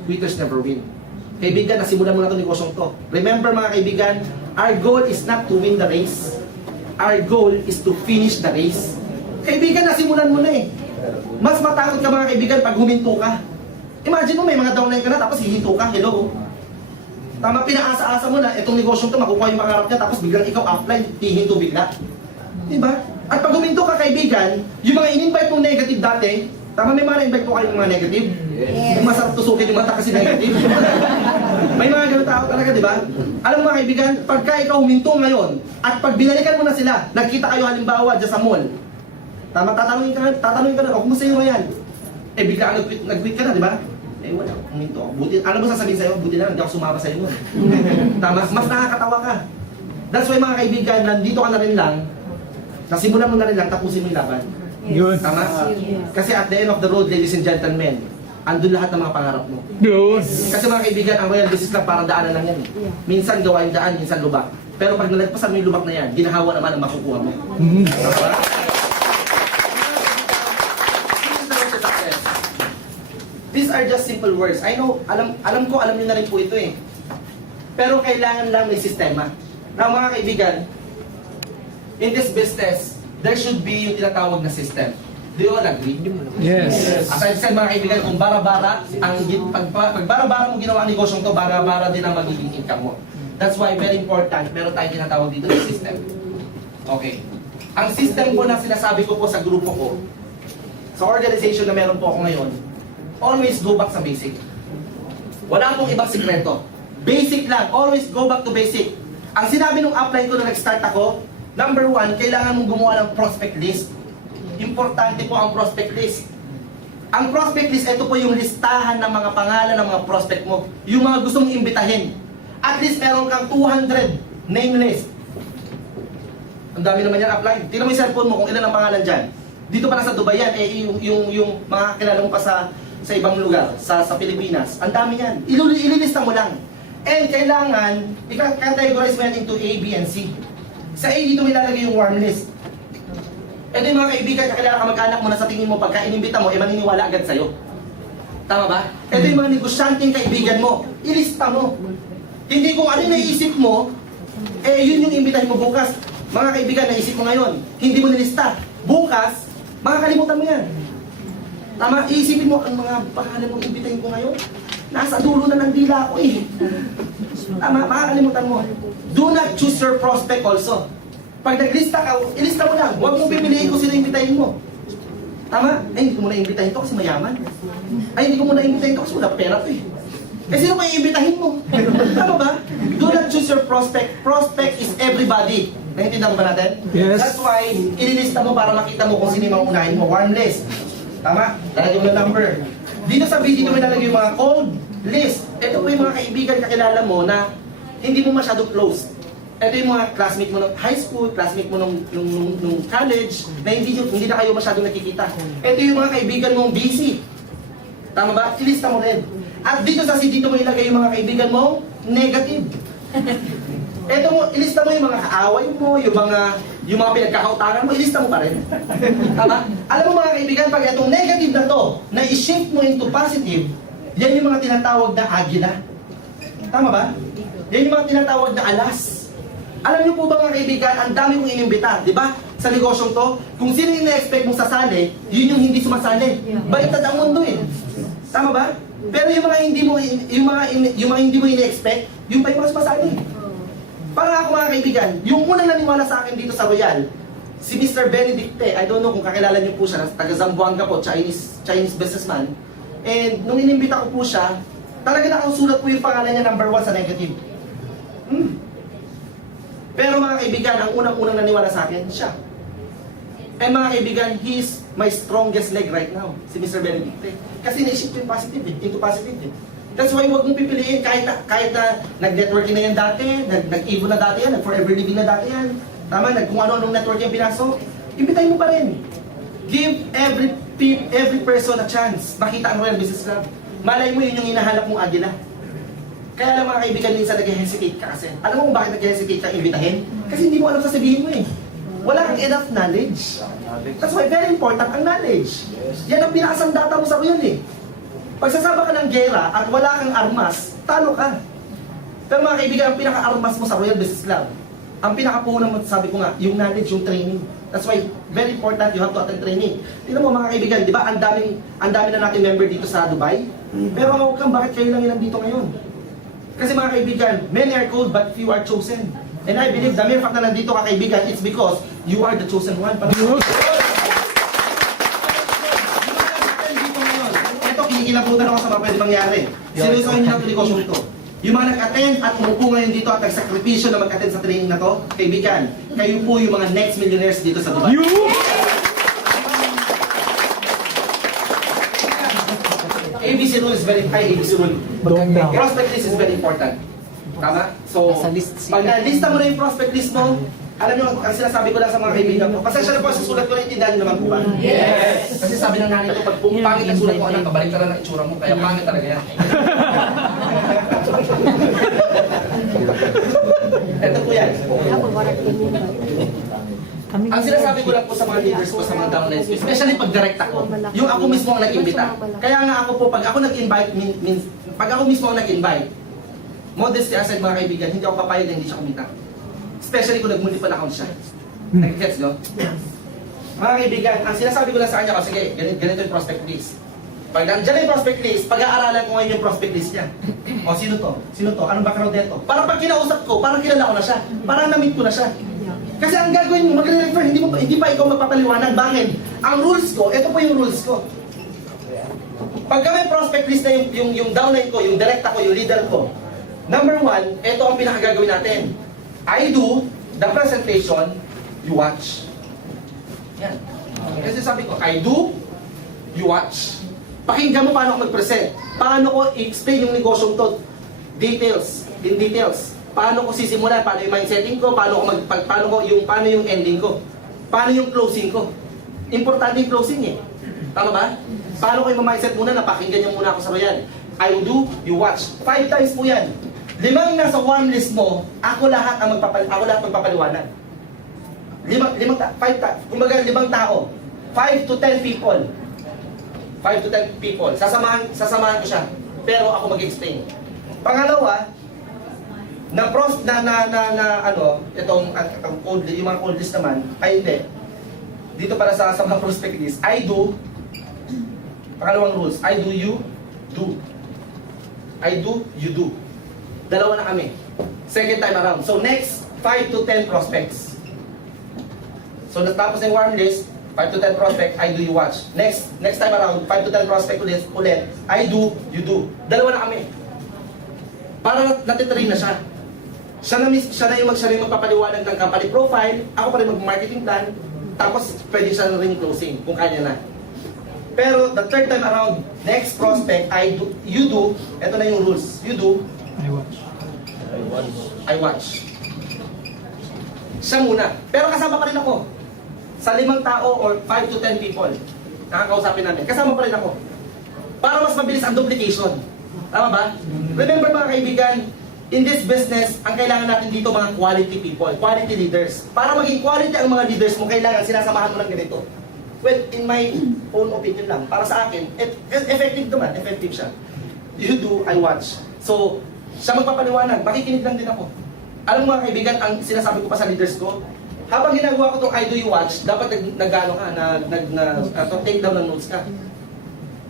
Quitters never win. Kaibigan, nasimulan mo na itong negosyong to. Remember mga kaibigan, our goal is not to win the race. Our goal is to finish the race. Kaibigan, nasimulan mo na eh. Mas matakot ka mga kaibigan pag huminto ka. Imagine mo may mga downline ka na tapos hihinto ka, hello. Tama, pinaasa-asa mo na itong negosyong to, makukuha yung pangarap niya tapos biglang ikaw offline, hihinto bigla. Diba? At pag huminto ka kaibigan, yung mga in-invite mong negative dati, tama, may mga na-invite ko kayo ng mga negative? Yes. Yung masarap tusukin yung mata kasi negative. May mga ganun tao talaga, di ba? Alam mo mga kaibigan, pagka ikaw huminto ngayon, at pag binalikan mo na sila, nagkita kayo halimbawa dyan sa mall, tama, tatanungin ka na, o kumusta yung yan? Eh bigla nag-quit ka na, di ba? Eh wala, huminto ako. Buti, alam mo sasabihin sa'yo, buti na lang, hindi ako sumama sa'yo nun. Tama, mas nakakatawa ka. That's why mga kaibigan, nandito ka na rin lang, nasimulan mo na rin lang, tapusin mo yung laban. Yun. Tama? Yes. Kasi at the end of the road, ladies and gentlemen, andun lahat ng mga pangarap mo. Yun. Kasi mga kaibigan, ang Royal Business Club parang daanan lang yan. Minsan gawa yung daan, minsan lubak. Pero pag nalagpasan mo yung lubak na yan, ginahawa naman ang makukuha mo. Tama? These are just simple words. I know, alam ko, alam niyo na rin po ito eh. Pero kailangan lang may sistema. Now mga kaibigan, in this business, there should be yung tinatawag na system. Do you all agree? Yes. As I said mga kaibigan, kung bara-bara, pag bara-bara mo ginawa ang negosyong to, bara-bara din ang magiging income mo. That's why very important, meron tayong tinatawag dito na system. Okay. Ang system po na sinasabi ko po sa grupo ko, sa organization na meron po ako ngayon, always go back sa basic. Wala pong ibang sikreto. Basic lang, always go back to basic. Ang sinabi nung upline ko na nag-start ako, number one, kailangan mong gumawa ng prospect list. Importante po ang prospect list. Ang prospect list, ito po yung listahan ng mga pangalan ng mga prospect mo. Yung mga gusto mong imbitahin. At least meron kang 200 name list. Ang dami naman yan upline. Tingnan mo yung cellphone mo kung ilan ang pangalan dyan. Dito pa na sa Dubai yan, eh, yung mga kilala mo pa sa ibang lugar, sa Pilipinas. Ang dami yan. Ililista mo lang. And kailangan, i-categorize mo yan into A, B, and C. Sa A, dito may lalagay yung warm list. Ito yung mga kaibigan, kakilala ka mag-anak mo na sa tingin mo, pagka inimbita mo, maniniwala agad sa'yo. Tama ba? Ito yung mga negosyanteng kaibigan mo. Ilista mo. Hindi kung ano yung naisip mo, eh yun yung imbitahin mo bukas. Mga kaibigan, naisip mo ngayon, hindi mo nilista. Bukas, makakalimutan mo yan. Tama, iisipin mo, ang mga pangalan mong imbitahin ko ngayon, nasa dulo na ng dila ko eh. Tama, makakalimutan mo. Do not choose your prospect also. Pag naglista ka, ilista mo lang. Huwag mong pipiliin kung sino imbitahin mo. Tama? Ay, hindi ko muna imbitahin to kasi mayaman. Ay, hindi ko muna imbitahin to kasi wala pera to eh. Eh, sino may imbitahin mo? Tama ba? Do not choose your prospect. Prospect is everybody. Naintindihan mo ba natin? Yes. That's why, ililista mo para makita mo kung sino yung mga unahin mo. Warm list. Tama? Lalagay mo ng number. Dito sa video, may lalagay yung mga cold list. Ito po yung mga kaibigan kakilala mo na hindi mo masyado close. Ito yung mga classmate mo ng high school, classmate mo nung college, na hindi na kayo masyadong nakikita. Ito yung mga kaibigan mong busy. Tama ba? Ilista mo rin. At dito sa dito mo ilagay yung mga kaibigan mong negative. Ito mo, ilista mo yung mga kaaway mo, yung mga pinagkakautangan mo, ilista mo pa rin. Tama? Alam mo mga kaibigan, pag itong negative na to, na i-shift mo into positive, yan yung mga tinatawag na agila. Tama ba? Yan yung mga tinatawag na alas. Alam niyo po ba mga kaibigan, ang dami kong inimbita, di ba? Sa negosyong to, kung sino yung na-expect mong sasali, yun yung hindi sumasali. Baliktad ang mundo eh. Tama ba? Pero yung mga hindi mo ini-expect, yung pa yung mga sumasali. Para ako mga kaibigan, yung unang naniwala sa akin dito sa Royal, Si Mr. Benedicte, I don't know kung kakilala niyo po siya, taga Zamboanga po, Chinese businessman. And nung inimbita ko po siya, talaga nakasulat po yung pangalan niya number 1 sa negative. Pero mga kaibigan, ang unang-unang naniwala sa akin, siya. And mga kaibigan, he is my strongest leg right now, si Mr. Benedicte. Kasi naisip ko yung positive into positive eh. That's why huwag mong pipiliin kahit na nag-networking na yan dati, nag-evo na dati yan, nag-forever living na dati yan. Tama, kung ano-anong network yung pinasok, imbitahin mo pa rin. Give every person a chance. Makita ang Royal Business Club. Malay mo yun yung hinahanap mong agila. Kaya lang mga kaibigan, minsan nag-hesitate ka kasi. Alam mo kung bakit nag-hesitate ka imbitahin? Kasi hindi mo alam sasabihin mo eh. Wala kang enough knowledge. That's why very important ang knowledge. Yan ang pinakasandata mo sa Royal eh. Pag sasama ka ng gera at wala kang armas, talo ka. Pero mga kaibigan, ang pinaka-armas mo sa Royal Business Club, ang pinaka-puhunan mo, sabi ko nga, yung knowledge, yung training. That's why, very important, you have to attend training. Tingnan mo mga kaibigan, di ba, ang dami na natin member dito sa Dubai. Pero huwag kang, bakit kayo lang ilang dito ngayon? Kasi mga kaibigan, many are called but few are chosen. And I believe the mere fact na nandito ka kaibigan, it's because you are the chosen one. Ito, kinikilabutan ako sa mga pwede mangyari. Sinusoy niyo ng negosyo ito. Yung mga nag-attend at umupo ngayon dito at nagsakripisyo na mag-attend sa training na to, kaibigan, kayo po yung mga next millionaires dito sa Dubai. ABC rule is very high. ABC rule. Prospect list is very important. Tama? So, pag na-lista mo na yung prospect list mo, alam nyo, ang sinasabi ko lang sa mga kaibigan ko, pasensya na po sa sulat ko na itindahan nyo naman po ba? Yes! Kasi sabi ng nanay ko, pag pangit ang sulat ko, anak, kabalik ka lang ng itsura mo, kaya pangit talaga yan. Ito po yan. Ang sinasabi ko lang po sa mga leaders ko, sa mga downlines ko, especially pag direct ako, yung ako mismo ang nag-imbita. Kaya nga ako po, pag ako nag-invite, pag ako mismo ang nag-invite, modesty aside mga kaibigan, hindi ako papayag na hindi siya kumita. Especially kung nag-multiple account siya. Nag-gets nyo? Mga kaibigan, ang sinasabi ko lang sa kanya, sige, ganito yung prospect list. Pag nandiyan yung prospect list, pag-aaralan ko ngayon yung prospect list niya. O, sino to? Sino to? Anong background nito? Para pag kinausap ko, parang kilala ko na siya. Parang na-meet ko na siya. Kasi ang gagawin mo, magre-refer, hindi pa ikaw magpapaliwanag. Bakit? Ang rules ko, ito po yung rules ko. Pagka may prospect list na yung downline ko, yung directa ko, yung leader ko, number 1, ito ang pinakagagawin natin. I do the presentation, you watch. Yan. Kasi sabi ko, I do, you watch. Pakinggan mo paano ako mag-present. Paano ko i-explain yung negosyong to. Details, in details. Paano ko sisimulan, paano yung mindsetting ko, paano yung ending ko. Paano yung closing ko. Importante yung closing eh. Tama ba? Paano ko yung mindset muna, napakinggan niyo muna ako sa Royal. I do, you watch. 5 times po yan. 5 nasa warm list mo, ako lahat magpapaliwanag. 5 tao. 5 to 10 people. 5 to 10 people. Sasamahan ko siya. Pero ako mag-explain. Pangalawa, itong code, yung mga code list naman, ay hindi. Dito para sa mga prospect list, I do, pangalawang rules, I do, you do. I do, you do. Dalawa na kami. Second time around. So next, 5 to 10 prospects. So natapos na yung warm list, 5 to 10 prospect, I do, you watch. Next time around, 5 to 10 prospect ulit, I do, you do. Dalawa na kami. Para natitrain na siya. Siya na yung magpapaliwanag ng company profile, ako pa rin mag-marketing plan, tapos pwede siya na rin yung closing, kung kanya na. Pero the third time around, next prospect, I do, you do, ito na yung rules. You do, I watch. Siya muna. Pero kasama pa rin ako. Sa 5 tao or 5 to 10 people, nakakausapin namin. Kasama pa rin ako. Para mas mabilis ang duplication. Tama ba? Remember mga kaibigan, in this business, ang kailangan natin dito mga quality people, quality leaders. Para maging quality ang mga leaders mo, kailangan sinasamahan mo ng ganito. Well, in my own opinion lang, para sa akin, effective naman, effective siya. You do, I watch. So, siya magpapaliwanag, makikinig lang din ako. Alam mo mga kaibigan, ang sinasabi ko pa sa leaders ko, habang ginagawa ko itong I do, you watch, dapat take down ng notes ka.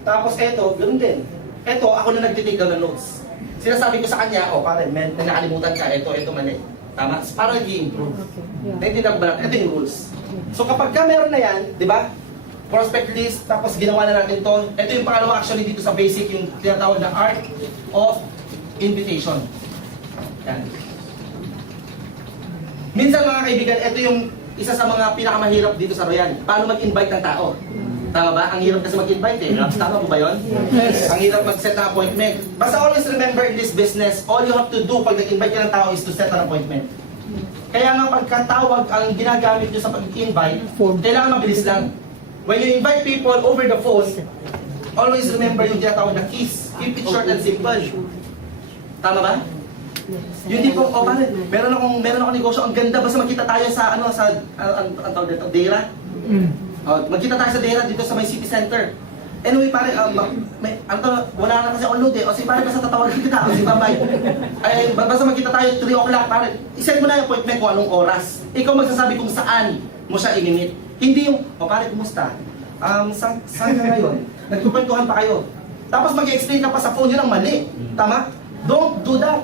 Tapos eto, ganoon din. Eto, ako na nag-take down ng notes. Sinasabi ko sa kanya, pare, may nakalimutan ka, ito mali. Tama? Para nag-i-improve. Naintindihan ba lang? Ito yung rules. So kapag ka meron na yan, di ba? Prospect list, tapos ginawa na natin to. Ito yung pangalawa actually dito sa basic, yung tinatawag na art of invitation. Yan. Minsan mga kaibigan, ito yung isa sa mga pinakamahirap dito sa Royal. Paano mag-invite ng tao? Tama ba? Ang hirap kasi mag-invite eh. Tama po ba yun? Yes. Ang hirap mag-set ng appointment. Basta always remember in this business, all you have to do pag nag-invite ka ng tao is to set an appointment. Kaya nga pagkatawag ang ginagamit nyo sa pag-invite, kailangan mabilis lang. When you invite people over the phone, always remember yung tinatawag na keys. Keep it short and simple. Tama ba? Yung tipong, oh pare, meron akong negosyo, ang ganda, basta magkita tayo sa, ang tawag dito, Dera. Magkita tayo sa Dera dito sa may city center. Anyway, pare, wala na kasi on load eh. O si pare, basta tatawagin kita. O si babay. Ay, basta magkita tayo 3 o'clock, pare. Iset mo na yung appointment kung anong oras. Ikaw magsasabi kung saan mo siya i-meet. Hindi yung, o pare, kumusta? Saan ka ngayon? Nagkukwentuhan pa kayo. Tapos mag-explain ka pa sa phone, yun ang mali. Tama? Don't do that.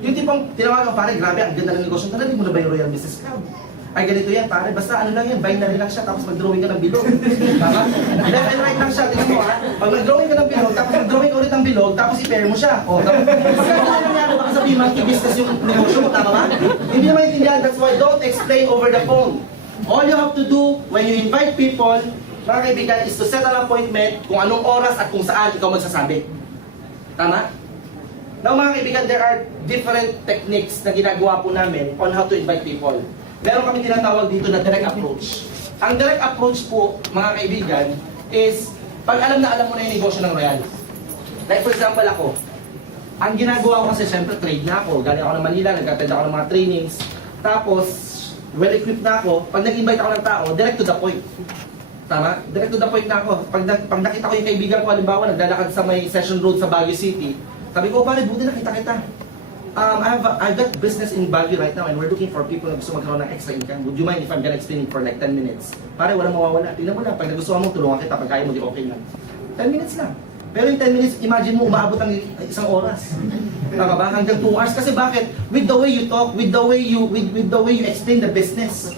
Yung tipong tinawagan, pare, grabe, ang ganda ng negosyo. Narinig mo na ba yung Royal Business Club? Ay, ganito yan, pare. Basta ano lang yan, binary lang siya, tapos mag-drawing ka ng bilog. Tama? Left and right lang siya, tingnan mo ha. Pag nag-drawing ka ng bilog, tapos mag-drawing ulit ng bilog, tapos i-pair mo siya. O, tapos, pagka ano nangyari, baka sabihin, monkey-business yung negosyo mo, tama ba? Hindi naman intindihan, that's why don't explain over the phone. All you have to do, when you invite people, mga kaibigan, is to set an appointment kung anong oras at kung saan ikaw magsasabi. Tama? Now mga kaibigan, there are different techniques na ginagawa po namin on how to invite people. Meron kami tinatawag dito na direct approach. Ang direct approach po, mga kaibigan, is pag alam mo na yung negosyo ng Royal. Like for example ako, ang ginagawa ko kasi syempre trade na ako. Galing ako ng Manila, nag-attend ako ng mga trainings. Tapos, well-equipped na ako. Pag nag-invite ako ng tao, direct to the point. Tama? Direct to the point na ako. Pag nakita ko yung kaibigan ko, halimbawa, naglalakad sa may Session Road sa Baguio City, sabi ko, pare, buti nakita kita. I've got business in Baguio right now and we're looking for people na gusto magkaroon ng extra income. Would you mind if I'm gonna explain it for like 10 minutes? Pare, walang mawawala. Tingnan mo lang, pag nagustuhan mo, tulungan kita. Pag kaya mo, di okay lang. 10 minutes lang. Pero yung 10 minutes, imagine mo, umaabot ang isang oras. Tama ba? Hanggang 2 hours. Kasi bakit? With the way you talk, with the way you explain the business.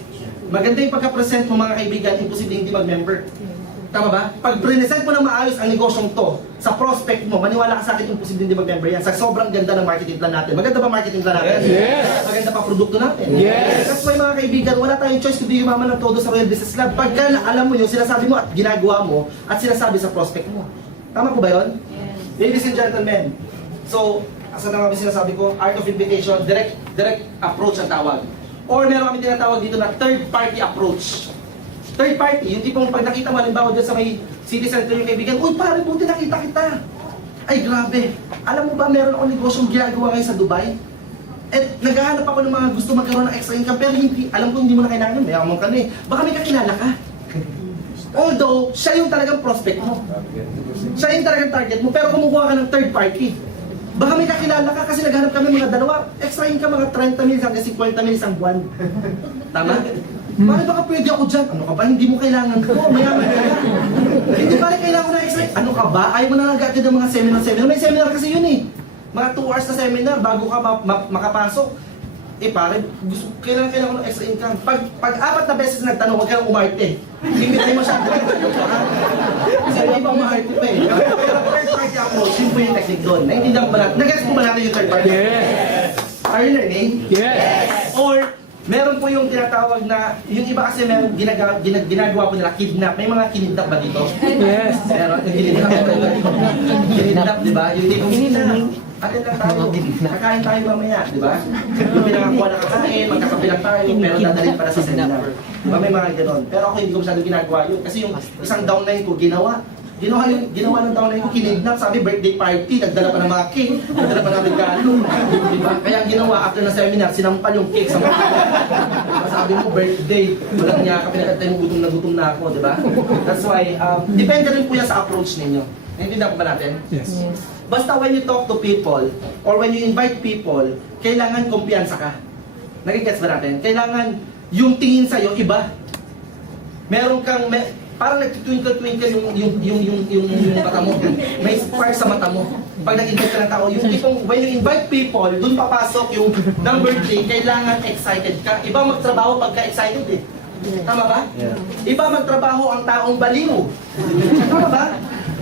Maganda yung pagka-present mo mga kaibigan, imposible hindi mag-member. Tama ba? Pag present mo na maayos ang negosyong to, sa prospect mo, maniwala ka sa akin imposible hindi mag-member yan. Sa sobrang ganda ng marketing plan natin. Maganda ba marketing plan natin? Yes! Maganda pa produkto natin? Yes! That's why mga kaibigan, wala tayong choice kundi yumaman ng todo sa Royal Business Club. Pagka alam mo yun, sinasabi mo at ginagawa mo at sinasabi sa prospect mo. Tama po ba yun? Yes. Ladies and gentlemen, so, asa na nga sinasabi ko, art of invitation, direct approach ang tawag. Or meron kami tinatawag dito na third party approach. Third party, yung tipong pag nakita mo, halimbawa dyan sa may city center yung kaibigan, uy pare, buti nakita kita. Ay grabe, alam mo ba meron akong negosyong ginagawa ngayon sa Dubai? At naghahanap ako ng mga gusto magkaroon ng extra income, pero hindi, alam ko hindi mo na kailangan yun, mayaman ka na eh. Baka may kakilala ka. Although, siya yung talagang prospect mo. Siya yung talagang target mo, pero kumukuha ka ng third party. Baka may kakilala ka kasi naghanap kami mga dalawa, extra income mga 30 mil hanggang 50 mil isang buwan. Tama? Bakit baka pwede ako dyan? Ano ka ba? Hindi mo kailangan ko. Mayaman ka na. Hindi pala kailangan ko na extra. Ano ka ba? Ayaw mo na nag-attend ng mga seminar. May seminar kasi yun eh. Mga 2 hours na seminar bago ka makapasok. Eh pare, kailangan ko ng extra income. Pag 4 na beses nagtanong, huwag ka nang umarte. Limitay mo siya. Kasi hindi pa umarte pa eh. Pero third party approach, yun po yung technique doon. Naintindihan ko ba natin? Nag-gets po ba natin yung third party? Yes! Are you learning? Yes! Or, meron po yung tinatawag na, yung iba kasi meron ginagawa po nila, kidnap. May mga kinidnap ba dito? Yes! Meron, yung kinidnap. Kinidnap, di ba? Yung tipong kinidnap. Atin lang tayo, kakain tayo mamaya, di ba? Yung pinakakuha na kakain, magkakabilang tayo, pero dadalhin para sa seminar. Di ba? May mga ganon. Pero ako hindi ko masyadong ginagawa yun. Kasi yung isang downline ko, ginawa ng downline ko, kinidnap, sabi birthday party, nagdala pa ng mga cake, nagdala pa ng regalo, di ba? Kaya ang ginawa, after na seminar, sinampal yung cake sa mga sabi mo, birthday, walang niya ka, pinagkantay mo, gutom na ako, di ba? That's why, depende rin po yan sa approach ninyo. Naintindihan ko ba natin? Yes. Basta when you talk to people, or when you invite people, kailangan kumpiyansa ka. Nagigets ba natin? Kailangan yung tingin sa'yo, iba. Meron kang, parang nagtitwinkle-twinkle yung mata mo. May spark sa mata mo. Pag nag-invite ka ng tao, yung tipong, when you invite people, dun papasok yung number 3, kailangan excited ka. Iba magtrabaho pagka excited eh. Tama ba? Yeah. Iba magtrabaho ang taong baliw. Tama ba?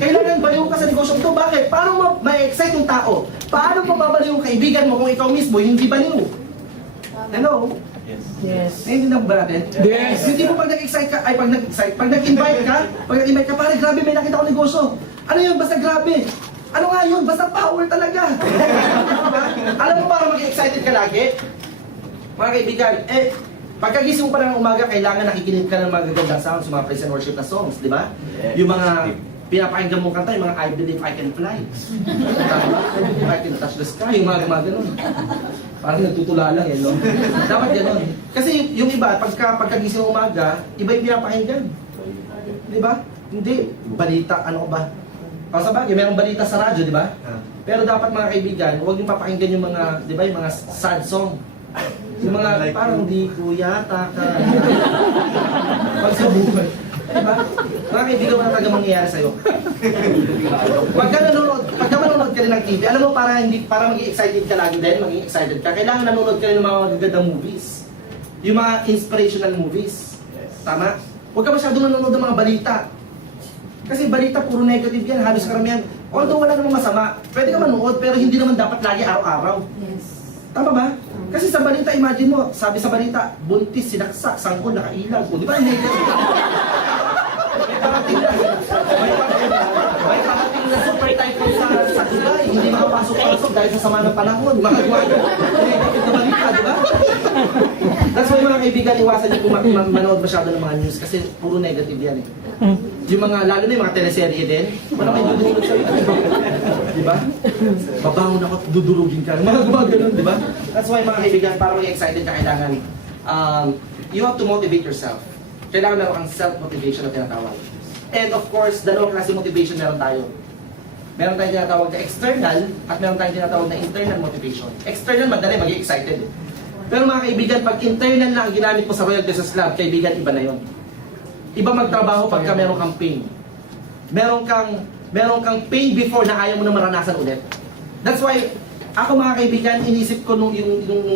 Kailangan baliw ka sa negosyo ito. Bakit? Paano ma-excite yung tao? Paano mababaliw yung kaibigan mo kung ikaw mismo hindi baliw? Hello? Yes. Yes. Naiintindihan ba natin? Yes. Hindi mo pag nag-excite ka, pag nag-invite ka, pare, grabe, may nakita ko negosyo. Ano yun? Basta grabe. Ano nga yun? Basta power talaga. Tama ba? Alam mo para mag-excited ka lagi? Mga kaibigan, pagkagising mo pa ng umaga, kailangan nakikinig ka ng mga gagandang sounds, mga praise and worship na songs, di ba? Yes. Yung mga pinapakinggan mong kanta, yung mga I Believe I Can Fly. Tama? I Believe I Can Touch the Sky, yung mga ganun. Parang nagtutula lang no? Dapat ganun. Kasi yung iba, pagkagising ng umaga, iba yung pinapakinggan. Di ba? Hindi. Balita, ano ba? Pasabagay, mayroong balita sa radyo, di ba? Pero dapat mga kaibigan, huwag yung papakinggan yung mga, di ba, yung mga sad song. Yung mga parang di ko yata ka. Pag sa buhay. Diba? Mga kaibigan mo na taga mangyayari sa'yo. Pagka manonood ka rin ng TV, alam mo para maging excited ka lagi din, maging excited ka, kailangan nanonood ka rin ng mga magagandang movies. Yung mga inspirational movies. Tama? Huwag ka masyadong nanonood ng mga balita. Kasi balita puro negative yan, halos karamihan. Although wala namang masama, pwede ka manood pero hindi naman dapat lagi araw-araw. Yes. Tama ba? Kasi sa balita, imagine mo, sabi sa balita, buntis, sinaksak, sangkol, nakailag. O, di ba? Negative. May parating na. May parating na super typhoon sa Dubai. Hindi makapasok-pasok dahil sa sama ng panahon. Makagawa yun. Negative na balita, di ba? That's why mga kaibigan, iwasan niyo kung manood masyado ng mga news kasi puro negative yan eh. Yung mga, lalo na yung mga teleserye din, wala kayo dudurugin sa'yo. Di ba? Babahon ako, dudurugin ka. Mga gumagano'n, di ba? That's why mga kaibigan, para maging excited ka, kailangan, you have to motivate yourself. Kailangan meron kang self-motivation na tinatawag. And of course, dalawang klase motivation meron tayo. Meron tayong tinatawag na external at meron tayong tinatawag na internal motivation. External, madali, maging excited. Pero mga kaibigan, pag internal lang ang ginamit mo sa Royal Business Club, kaibigan, iba na yon. Iba magtrabaho pagka meron kang pain. Meron kang pain before na ayaw mo na maranasan ulit. That's why, ako mga kaibigan, inisip ko nung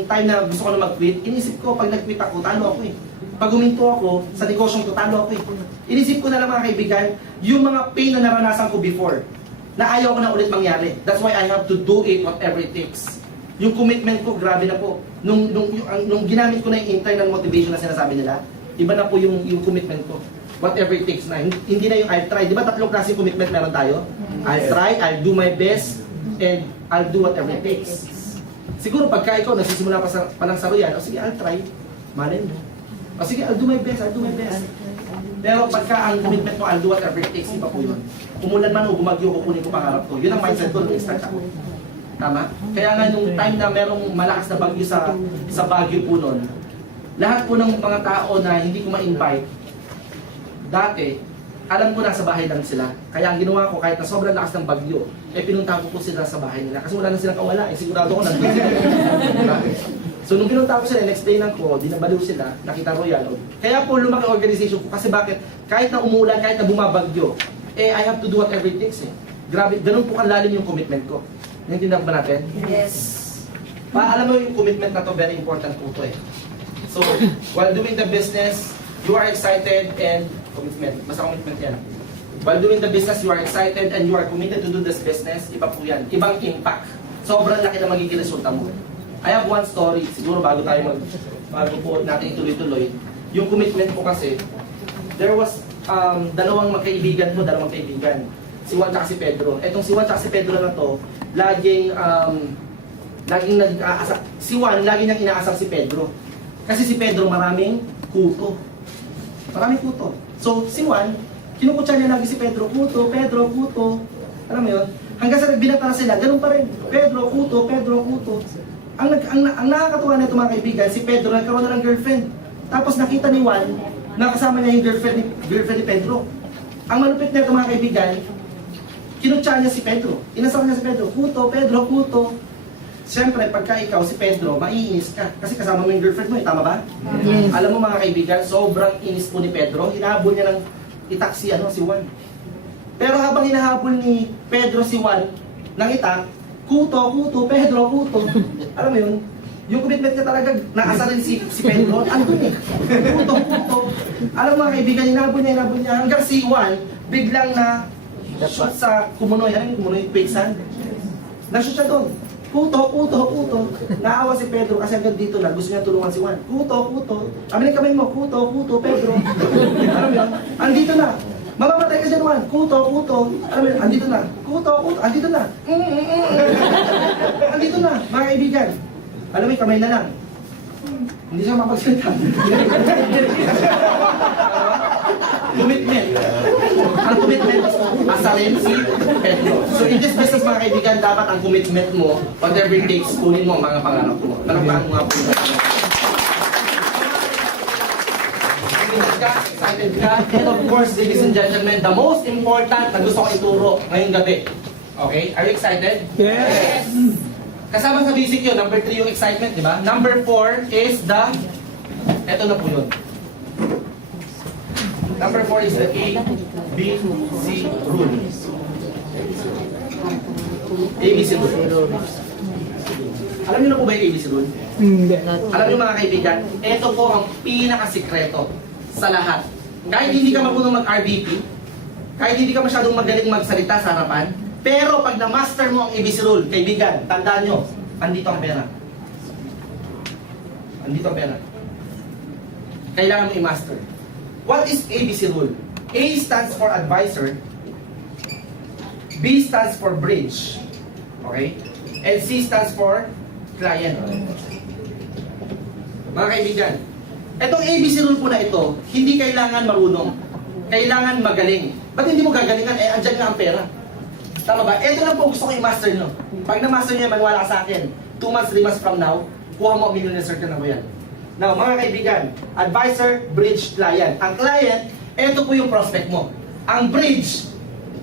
time na gusto ko na mag-quit, inisip ko pag nag-quit ako, talo ako eh. Pag huminto ako sa negosyong ko, talo ako eh. Inisip ko na lang mga kaibigan, yung mga pain na naranasan ko before, na ayaw ko na ulit mangyari. That's why I have to do it whatever it takes. Yung commitment ko, grabe na po. Nung ginamit ko na yung internal motivation na sinasabi nila, iba na po yung commitment ko. Whatever it takes na. Hindi na yung I'll try. Di ba tatlong klase commitment meron tayo? I'll try, I'll do my best, and I'll do whatever it takes. Siguro pagka ikaw nagsisimula pa lang sa Royal, o sige, I'll try. Malay mo. O sige, I'll do my best, I'll do my best. Pero pagka ang commitment mo, I'll do whatever it takes, iba po yun. Umulan man o bumagyo, kukunin ko pangarap ko. Yun ang mindset ko nung start ako. Tama? Kaya nga nung time na merong malakas na bagyo sa Baguio po nun, lahat po ng mga tao na hindi ko ma-invite, dati, alam ko nasa bahay lang sila. Kaya ang ginawa ko, kahit na sobrang lakas ng bagyo, pinunta ko po sila sa bahay nila. Kasi wala na silang kawala. Sigurado ko nandun sila. Diba? So nung pinunta ko sila, in-explainan ko, dinabaliw sila, nakita Royal. Kaya po lumaki ang organization ko. Kasi bakit? Kahit na umulan, kahit na bumabagyo, I have to do whatever it takes eh. Grabe, ganun po kalalim yung commitment ko. Naintindihan ba natin? Yes. Alam mo yung commitment na to, very important po to eh. So, while doing the business, you are excited and commitment. Basta commitment yan. While doing the business, you are excited and you are committed to do this business, iba po yan. Ibang impact. Sobrang laki na magiging resulta mo. I have one story, siguro bago po natin ituloy-tuloy. Yung commitment ko kasi, there was dalawang magkaibigan. Si Juan at si Pedro. Etong si Juan at si Pedro na to, laging nag-aasar. Si Juan, laging niyang inaasar si Pedro. Kasi si Pedro maraming kuto. Maraming kuto. So, si Juan, kinukutsa niya lagi si Pedro, kuto, Pedro, kuto. Alam mo yun? Hanggang sa nagbinata na sila, ganun pa rin. Pedro, kuto, Pedro, kuto. Ang nakakatuwa na ito mga kaibigan, si Pedro nagkaroon na ng girlfriend. Tapos nakita ni Juan, nakasama niya yung girlfriend ni Pedro. Ang malupit na ito mga kaibigan, kinutsa niya si Pedro. Inasar niya si Pedro, kuto, Pedro, kuto. Siyempre, pagka ikaw si Pedro, maiinis ka. Kasi kasama mo yung girlfriend mo, tama ba? Yes. Alam mo mga kaibigan, sobrang inis po ni Pedro. Hinahabol niya ng itak si Juan. Pero habang hinahabol ni Pedro si Juan ng itak, kuto, Pedro, kuto. Alam mo yun, Yung commitment niya talaga, naasarin si Pedro, ano dun eh. Puto. Alam mo mga kaibigan, inabot niya, hanggang si Juan, biglang na shoot sa Kumunoy. Ano yung Kumunoy? Quicksand? Na-shoot siya doon. Puto. Naawa si Pedro kasi hanggang dito lang, gusto niya tulungan si Juan. Puto. Amin ang kamay mo, puto, Pedro. Alam mo yun? Andito na. Mamamatay ka dyan, Juan. Puto. Alam mo yun? Andito na. Puto. Andito na. Andito na, mga kaibigan. Alam mo yung kamay na lang. Hindi siya mapagsalita. Commitment. Ang commitment, asalin si Pedro. So in this business mga kaibigan, dapat ang commitment mo, whatever it takes, kunin mo ang mga pangarap mo. Talagang mo nga po. Excited ka? And of course, ladies and gentlemen, the most important na gusto ko ituro ngayong gabi. Okay? Are you excited? Yes! Kasama sa basic yun, number 3 yung excitement, di ba? Number 4 is the, eto na po yun. Number 4 is the A, B, C rule. ABC rule. Alam niyo na po ba yung ABC rule? Hindi. Alam niyo mga kaibigan, ito po ang pinakasikreto sa lahat. Kahit hindi ka marunong mag-RBP, kahit hindi ka masyadong magaling magsalita sa harapan, pero pag na-master mo ang ABC rule, kaibigan, tandaan nyo, andito ang pera. Andito ang pera. Kailangan mo i-master. What is ABC rule? A stands for advisor, B stands for bridge, okay? And C stands for client. Mga kaibigan, itong ABC rule po na ito, hindi kailangan marunong. Kailangan magaling. Ba't hindi mo gagalingan? Eh, andyan nga ang pera. Tama ba? Ito lang po gusto ko i-master nyo. Pag na-master nyo, maniwala ka sa akin. 2 months, 3 months from now, kuha mo ang millionaire circle na mo yan. Now, mga kaibigan, advisor, bridge, client. Ang client, ito po yung prospect mo. Ang bridge,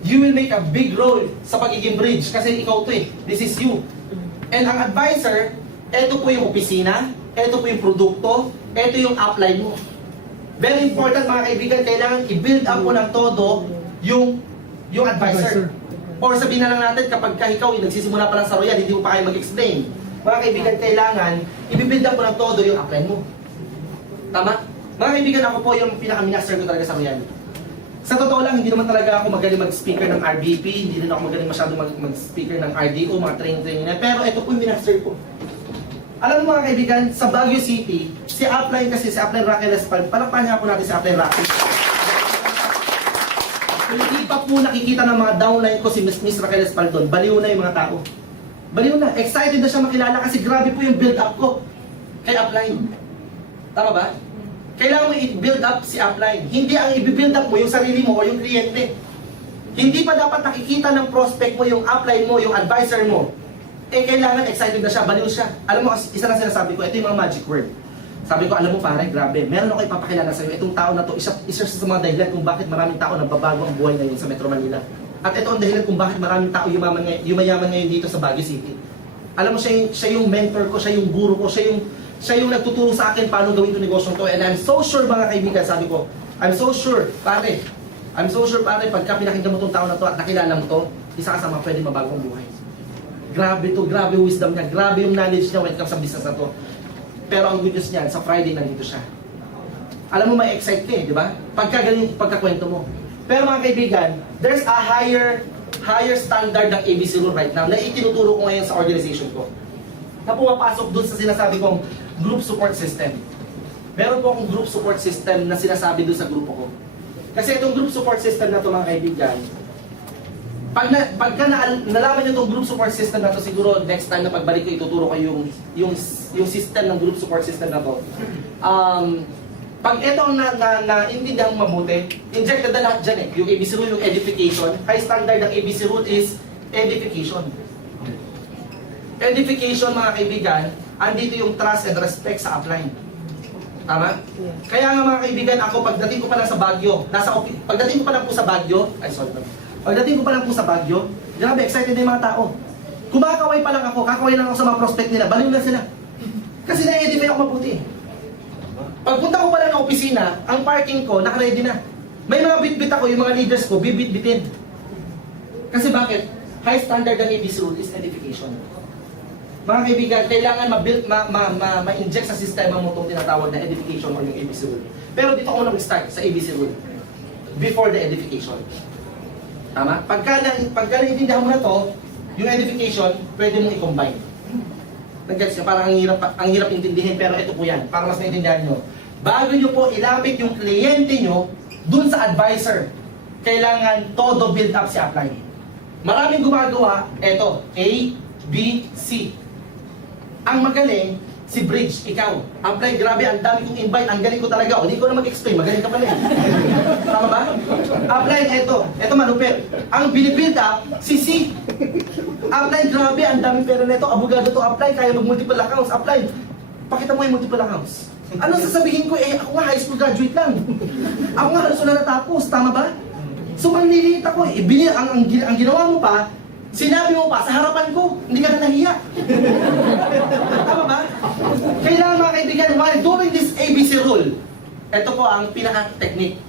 you will make a big role sa pagiging bridge kasi ikaw to eh. This is you. And ang advisor, ito po yung opisina, ito po yung produkto, ito yung upline mo. Very important mga kaibigan, kailangan i-build up mo ng todo yung advisor. Or sabihin na lang natin, kapag ikaw nagsisimula pa lang sa Royal, hindi mo pa kayo mag-explain. Mga kaibigan, kailangan i-build up mo ng todo yung upline mo. Tama? Mga kaibigan, ako po yung pinaka-minister ko talaga sa Royal. Sa totoo lang, hindi naman talaga ako magaling mag-speaker ng RBP, hindi rin ako magaling masyadong mag-speaker ng RDO, mga training na. Pero ito po yung minister ko. Alam mo mga kaibigan, sa Baguio City, si upline Raquel Espal, palakpahan niya ako natin si upline Raquel. Hindi pa po nakikita ng mga downline ko si Miss Raquel Espaldon. Baliw na yung mga tao. Baliw na. Excited na siya makilala kasi grabe po yung build-up ko kay upline. Tama ba? Kailangan mo i-build up si upline. Hindi ang i-build up mo yung sarili mo o yung kliyente. Hindi pa dapat nakikita ng prospect mo yung upline mo, yung advisor mo. Eh kailangan excited na siya, baliw siya. Alam mo, isa lang sinasabi ko, ito yung mga magic word. Sabi ko, alam mo pare, grabe, meron ako ipapakilala sa iyo. Itong tao na to, isa sa mga dahilan kung bakit maraming tao nagbabago ang buhay ngayon sa Metro Manila. At ito ang dahilan kung bakit maraming tao yumayaman ngayon dito sa Baguio City. Alam mo, siya yung mentor ko, siya yung guru ko, siya yung nagtuturo sa akin paano gawin itong negosyo to. And I'm so sure mga kaibigan, sabi ko, I'm so sure, pare, pagka pinakinggan mo itong tao na to at nakilala mo to, isa ka sa mga pwede mabago ang buhay. Grabe to, grabe wisdom niya, grabe yung knowledge niya when it comes sa business na to. Pero ang good news niyan, sa Friday nandito siya. Alam mo, may excite ka eh, di ba? Pagkakwento mo. Pero mga kaibigan, there's a higher standard ng ABC rule right now na itinuturo ko ngayon sa organization ko. Na pumapasok dun sa sinasabi kong group support system. Meron po akong group support system na sinasabi dun sa grupo ko. Kasi itong group support system na to mga kaibigan, pagka nalaman nyo itong group support system na to, siguro next time na pagbalik ko, ituturo ko yung system ng group support system na to. Pag ito ang naintindihan mo mabuti, injected na lahat dyan eh. Yung ABC rule, yung edification. High standard ng ABC rule is edification. Edification mga kaibigan, andito yung trust and respect sa upline. Tama? Kaya nga mga kaibigan, ako pagdating ko pa lang sa Baguio, pagdating ko pa lang po sa Baguio, pagdating ko pa lang po sa Baguio, grabe, excited na yung mga tao. Kumakaway pa lang ako, kakaway lang ako sa mga prospect nila, baliw na sila. Kasi na-edify ako mabuti. Pagpunta ko pa lang ng opisina, ang parking ko, naka-ready na. May mga bit-bit ako, yung mga leaders ko, bibit-bitin. Kasi bakit? High standard ng ABC rule is edification. Mga kaibigan, kailangan ma-inject sa sistema mo itong tinatawag na edification or yung ABC rule. Pero dito ako nag-start sa ABC rule. Before the edification. Tama? Pagka naiintindihan mo na to, yung edification, pwede mong i-combine. Nag-gets nyo? Parang ang hirap intindihin, pero ito po yan, para mas maintindihan nyo. Bago nyo po ilapit yung kliyente nyo dun sa advisor, kailangan todo build up si upline. Maraming gumagawa, eto, A, B, C. Ang magaling, si Bridge, ikaw. Upline, grabe, ang dami kong invite, ang galing ko talaga. O, hindi ko na mag-explain, magaling ka pala eh. Tama ba? Upline, eto manupir. Ang binibuild up, si C. Upline, grabe, ang dami pera nito. Abogado to, upline, kaya mag-multiple accounts. Upline, pakita mo yung multiple accounts. Ano sasabihin ko? Eh, ako nga high school graduate lang. Ako nga halos wala natapos, tama ba? So, manliliit ako eh. Ang ginawa mo pa, sinabi mo pa sa harapan ko, hindi ka na nahiya. Tama ba? Kailangan mga kaibigan, while doing this ABC rule, ito po ang pinaka-technique.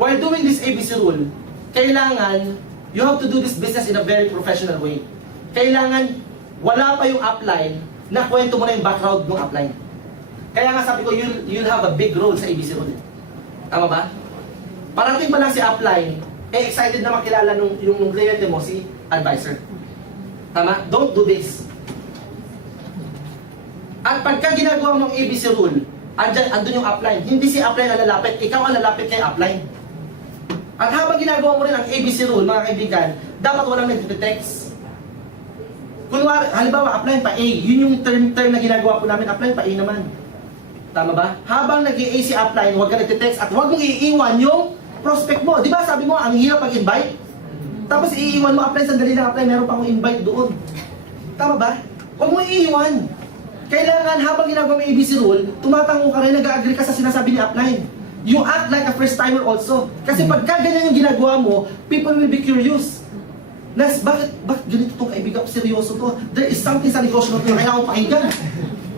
While doing this ABC rule, kailangan, you have to do this business in a very professional way. Kailangan, wala pa yung upline, na kwento mo na yung background ng upline. Kaya nga sabi ko, you'll have a big role sa ABC rule. Tama ba? Parating pa lang si upline, eh excited na makilala yung kliyente mo, si advisor. Tama? Don't do this. At pagka ginagawa mong ABC rule, andun yung upline. Hindi si upline ang lalapit, ikaw ang lalapit kay upline. At habang ginagawa mo rin ang ABC rule, mga kaibigan, dapat walang nag-text. Kunwari, halimbawa, upline pa A, yun yung term na ginagawa po namin, upline pa A naman. Tama ba? Habang nag-A si upline, huwag ka nag-text at huwag mong iiwan yung prospect mo. Di ba sabi mo, ang hirap mag-invite? Tapos iiwan mo, upline, sandali lang upline, meron pa akong invite doon. Tama ba? Huwag mo iiwan. Kailangan habang ginagawa mo ABC rule, tumatango ka rin, nag-agree ka sa sinasabi ni upline. You act like a first timer also. Kasi pagka ganyan yung ginagawa mo, people will be curious. Nas, bakit ganito itong kaibigan ko, seryoso to? There is something sa negosyo na ito na kailangan kong pakinggan.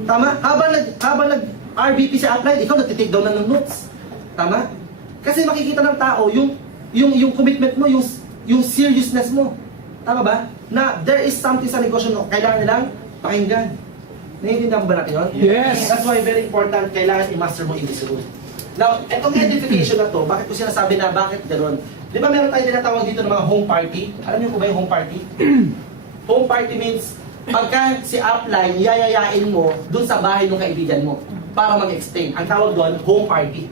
Tama? Habang nag-RBP si upline, ikaw nagtitake down na ng notes. Tama? Kasi makikita ng tao yung commitment mo, yung seriousness mo. Tama ba? Na there is something sa negosyo na kailangan nilang pakinggan. Naiintindihan ba natin yun? Yes. That's why very important, kailangan i-master mo ABC rule. Now, itong edification na to, bakit ko sinasabi na bakit gano'n? Di ba meron tayong tinatawag dito ng mga home party? Alam niyo po ba yung home party? Home party means, pagka si upline, yayayain mo dun sa bahay ng kaibigan mo para mag-explain. Ang tawag doon, home party.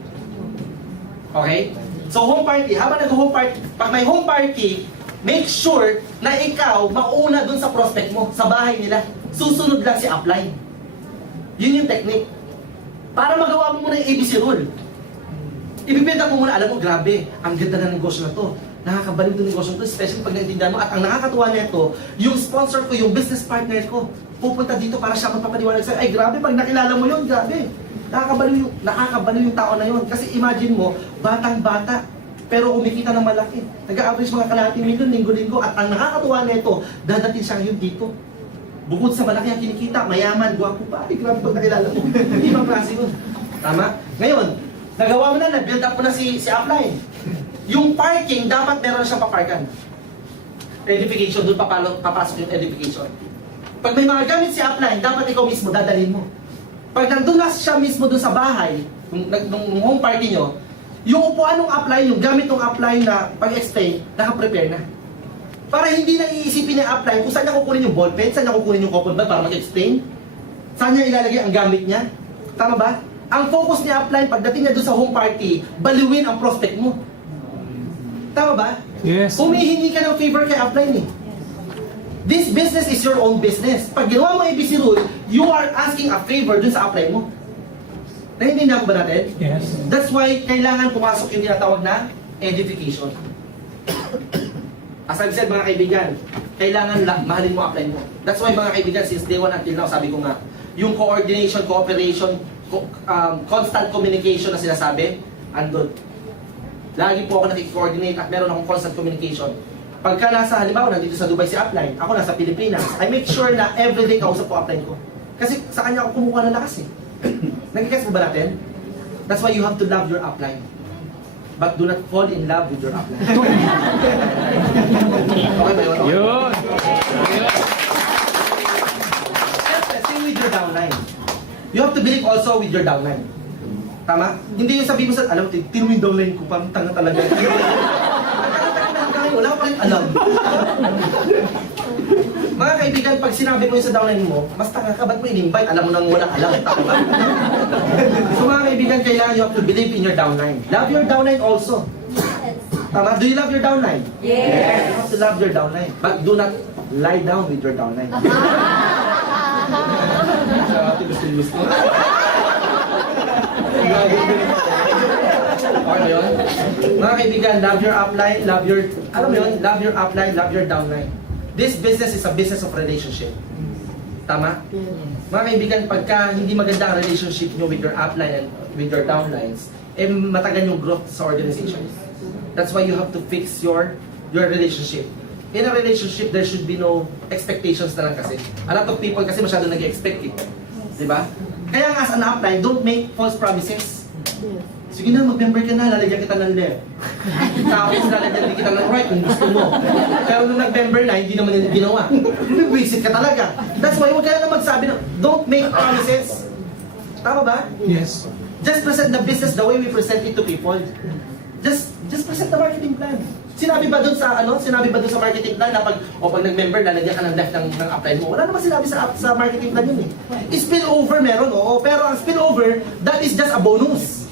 Okay? So home party, habang nag-home party, pag may home party, make sure na ikaw mauna dun sa prospect mo, sa bahay nila. Susunod lang si upline. Yun yung technique. Para magawa mo muna yung ABC rule. Ibibenta mo muna, alam mo, grabe, ang ganda ng negosyo na to. Nakakabalik ng negosyo na to, especially pag naintindihan mo. At ang nakakatuwa nito, yung sponsor ko, yung business partner ko, pupunta dito para siya magpapaliwanag sa'yo. Ay, grabe, pag nakilala mo yun, grabe. Nakakabaliw yung tao na yun. Kasi imagine mo, batang-bata, pero kumikita ng malaki. Nag-average mga kalahating milyon, linggo-linggo. At ang nakakatuwa nito, dadating siya yun dito. Bukod sa malaki ang kinikita, mayaman, gwapo pa. Ay, grabe pag nakilala mo. Ibang klase yun. Tama? Ngayon, nagawa mo na, na-build up mo na si upline. Yung parking, dapat meron na siyang paparkan. Edification, doon papasok yung edification. Pag may mga gamit si upline, dapat ikaw mismo dadalhin mo. Pag nandun na siya mismo doon sa bahay, nung home party nyo, yung upuan ng upline, yung gamit ng upline na pag-explain, nakaprepare na. Para hindi na iisipin ng upline kung saan niya kukunin yung ballpen, saan niya kukunin yung cotton bud para mag-explain, saan niya ilalagay ang gamit niya. Tama ba? Ang focus ni upline, pagdating niya doon sa home party, baliwin ang prospect mo. Tama ba? Yes. Humihingi ka ng favor kay upline eh. This business is your own business. Pag ginawa mo ABC rule, you are asking a favor dun sa upline mo. Naiintindihan ko ba natin? Yes. That's why kailangan pumasok yung tinatawag na edification. As I've said mga kaibigan, kailangan mahalin mo upline mo. That's why mga kaibigan, since day one until now, sabi ko nga, yung coordination, cooperation, constant communication na sinasabi, andun. Lagi po ako nakik-coordinate at meron akong constant communication. Pagka nasa, halimbawa, nandito sa Dubai si upline, ako nasa Pilipinas, I make sure na everyday kausap ko upline ko. Kasi sa kanya ako kumukuha ng lakas eh. Nagigets mo ba natin? That's why you have to love your upline. But do not fall in love with your upline. Okay ba yun? Yun. also with your downline. Tama? Hindi yung sabihin mo sa, alam mo, tino mo yung downline ko, parang tanga talaga. Wala ka pa rin alam. Mga kaibigan, pag sinabi mo yung sa downline mo, mas tanga ka, ba't mo in-invite? Alam mo nang walang alam, tama? So mga kaibigan, kailangan you have to believe in your downline. Love your downline also. Tama? Do you love your downline? Yes. You have to love your downline. But do not lie down with your downline. Gusto. Okay na yun? Mga kaibigan, love your upline, love your, alam mo yun, love your upline, love your downline. This business is a business of relationship. Tama? Mga kaibigan, pagka hindi maganda ang relationship nyo with your upline and with your downlines, eh matagal yung growth sa organization. That's why you have to fix your relationship. In a relationship, there should be no expectations na lang kasi. A lot of people kasi masyado nag-expect eh. Diba? Kaya nga as an upline, don't make false promises. Sige na, mag-member ka na, lalagyan kita ng left. Tapos lalagyan din kita ng right kung gusto mo. Pero nung nag-member na, hindi naman yung ginawa. Visit ka talaga. That's why huwag ka na magsabi na, don't make promises. Tama ba? Yes. Just present the business the way we present it to people. Just present the marketing plan. Sinabi ba doon sa Sinabi ba doon sa marketing plan na pag nag-member lalagyan ka ng left ng upline mo? Wala naman sinabi sa marketing plan yun eh. Spillover meron, oo, pero ang spillover, that is just a bonus.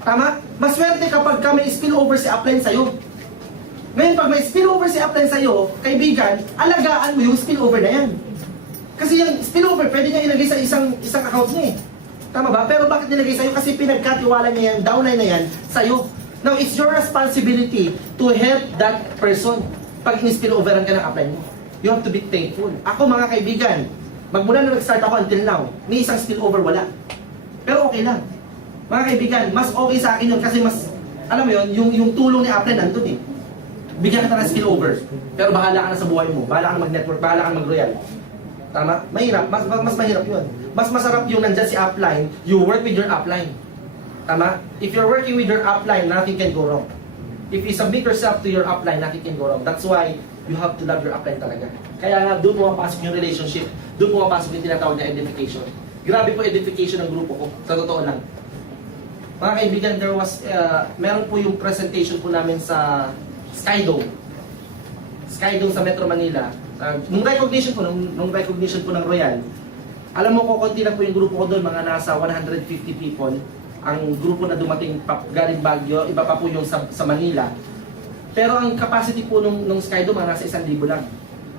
Tama? Maswerte kapag may spillover si upline sa'yo. Ngayon, pag may spillover si upline sa'yo, kaibigan, alagaan mo yung spillover na yan. Kasi yung spillover, pwede niya ilagay sa isang account niya eh. Tama ba? Pero bakit nilagay sa'yo? Kasi pinagkatiwala niya yung downline na yan sa'yo. Now, it's your responsibility to help that person pag in-spilloveran ka ng upline mo. You have to be thankful. Ako mga kaibigan, magmula na nag-start ako until now, may isang spillover wala. Pero okay lang. Mga kaibigan, mas okay sa akin yun kasi mas, alam mo yun, yung tulong ni upline nandun eh. Bigyan kita ng spillover. Pero bahala ka na sa buhay mo. Bahala ka na mag-network, bahala ka na mag-royal. Tama? Mahirap. Mas mahirap yun. Mas masarap yung nandyan si upline, you work with your upline. Tama? If you're working with your upline, nothing can go wrong. If you submit yourself to your upline, nothing can go wrong. That's why you have to love your upline talaga. Kaya nga, doon pumapasok yung relationship. Doon pumapasok yung tinatawag na edification. Grabe po edification ng grupo ko. Sa totoo lang. Mga kaibigan, meron po yung presentation po namin sa Skydome. Skydome sa Metro Manila. Nung recognition po ng Royal, alam mo ko, konti lang po yung grupo ko doon, mga nasa 150 people. Ang grupo na dumating galing Baguio, iba pa po yung sa Manila. Pero ang capacity po nung Skydome, mga nasa 1,000 lang.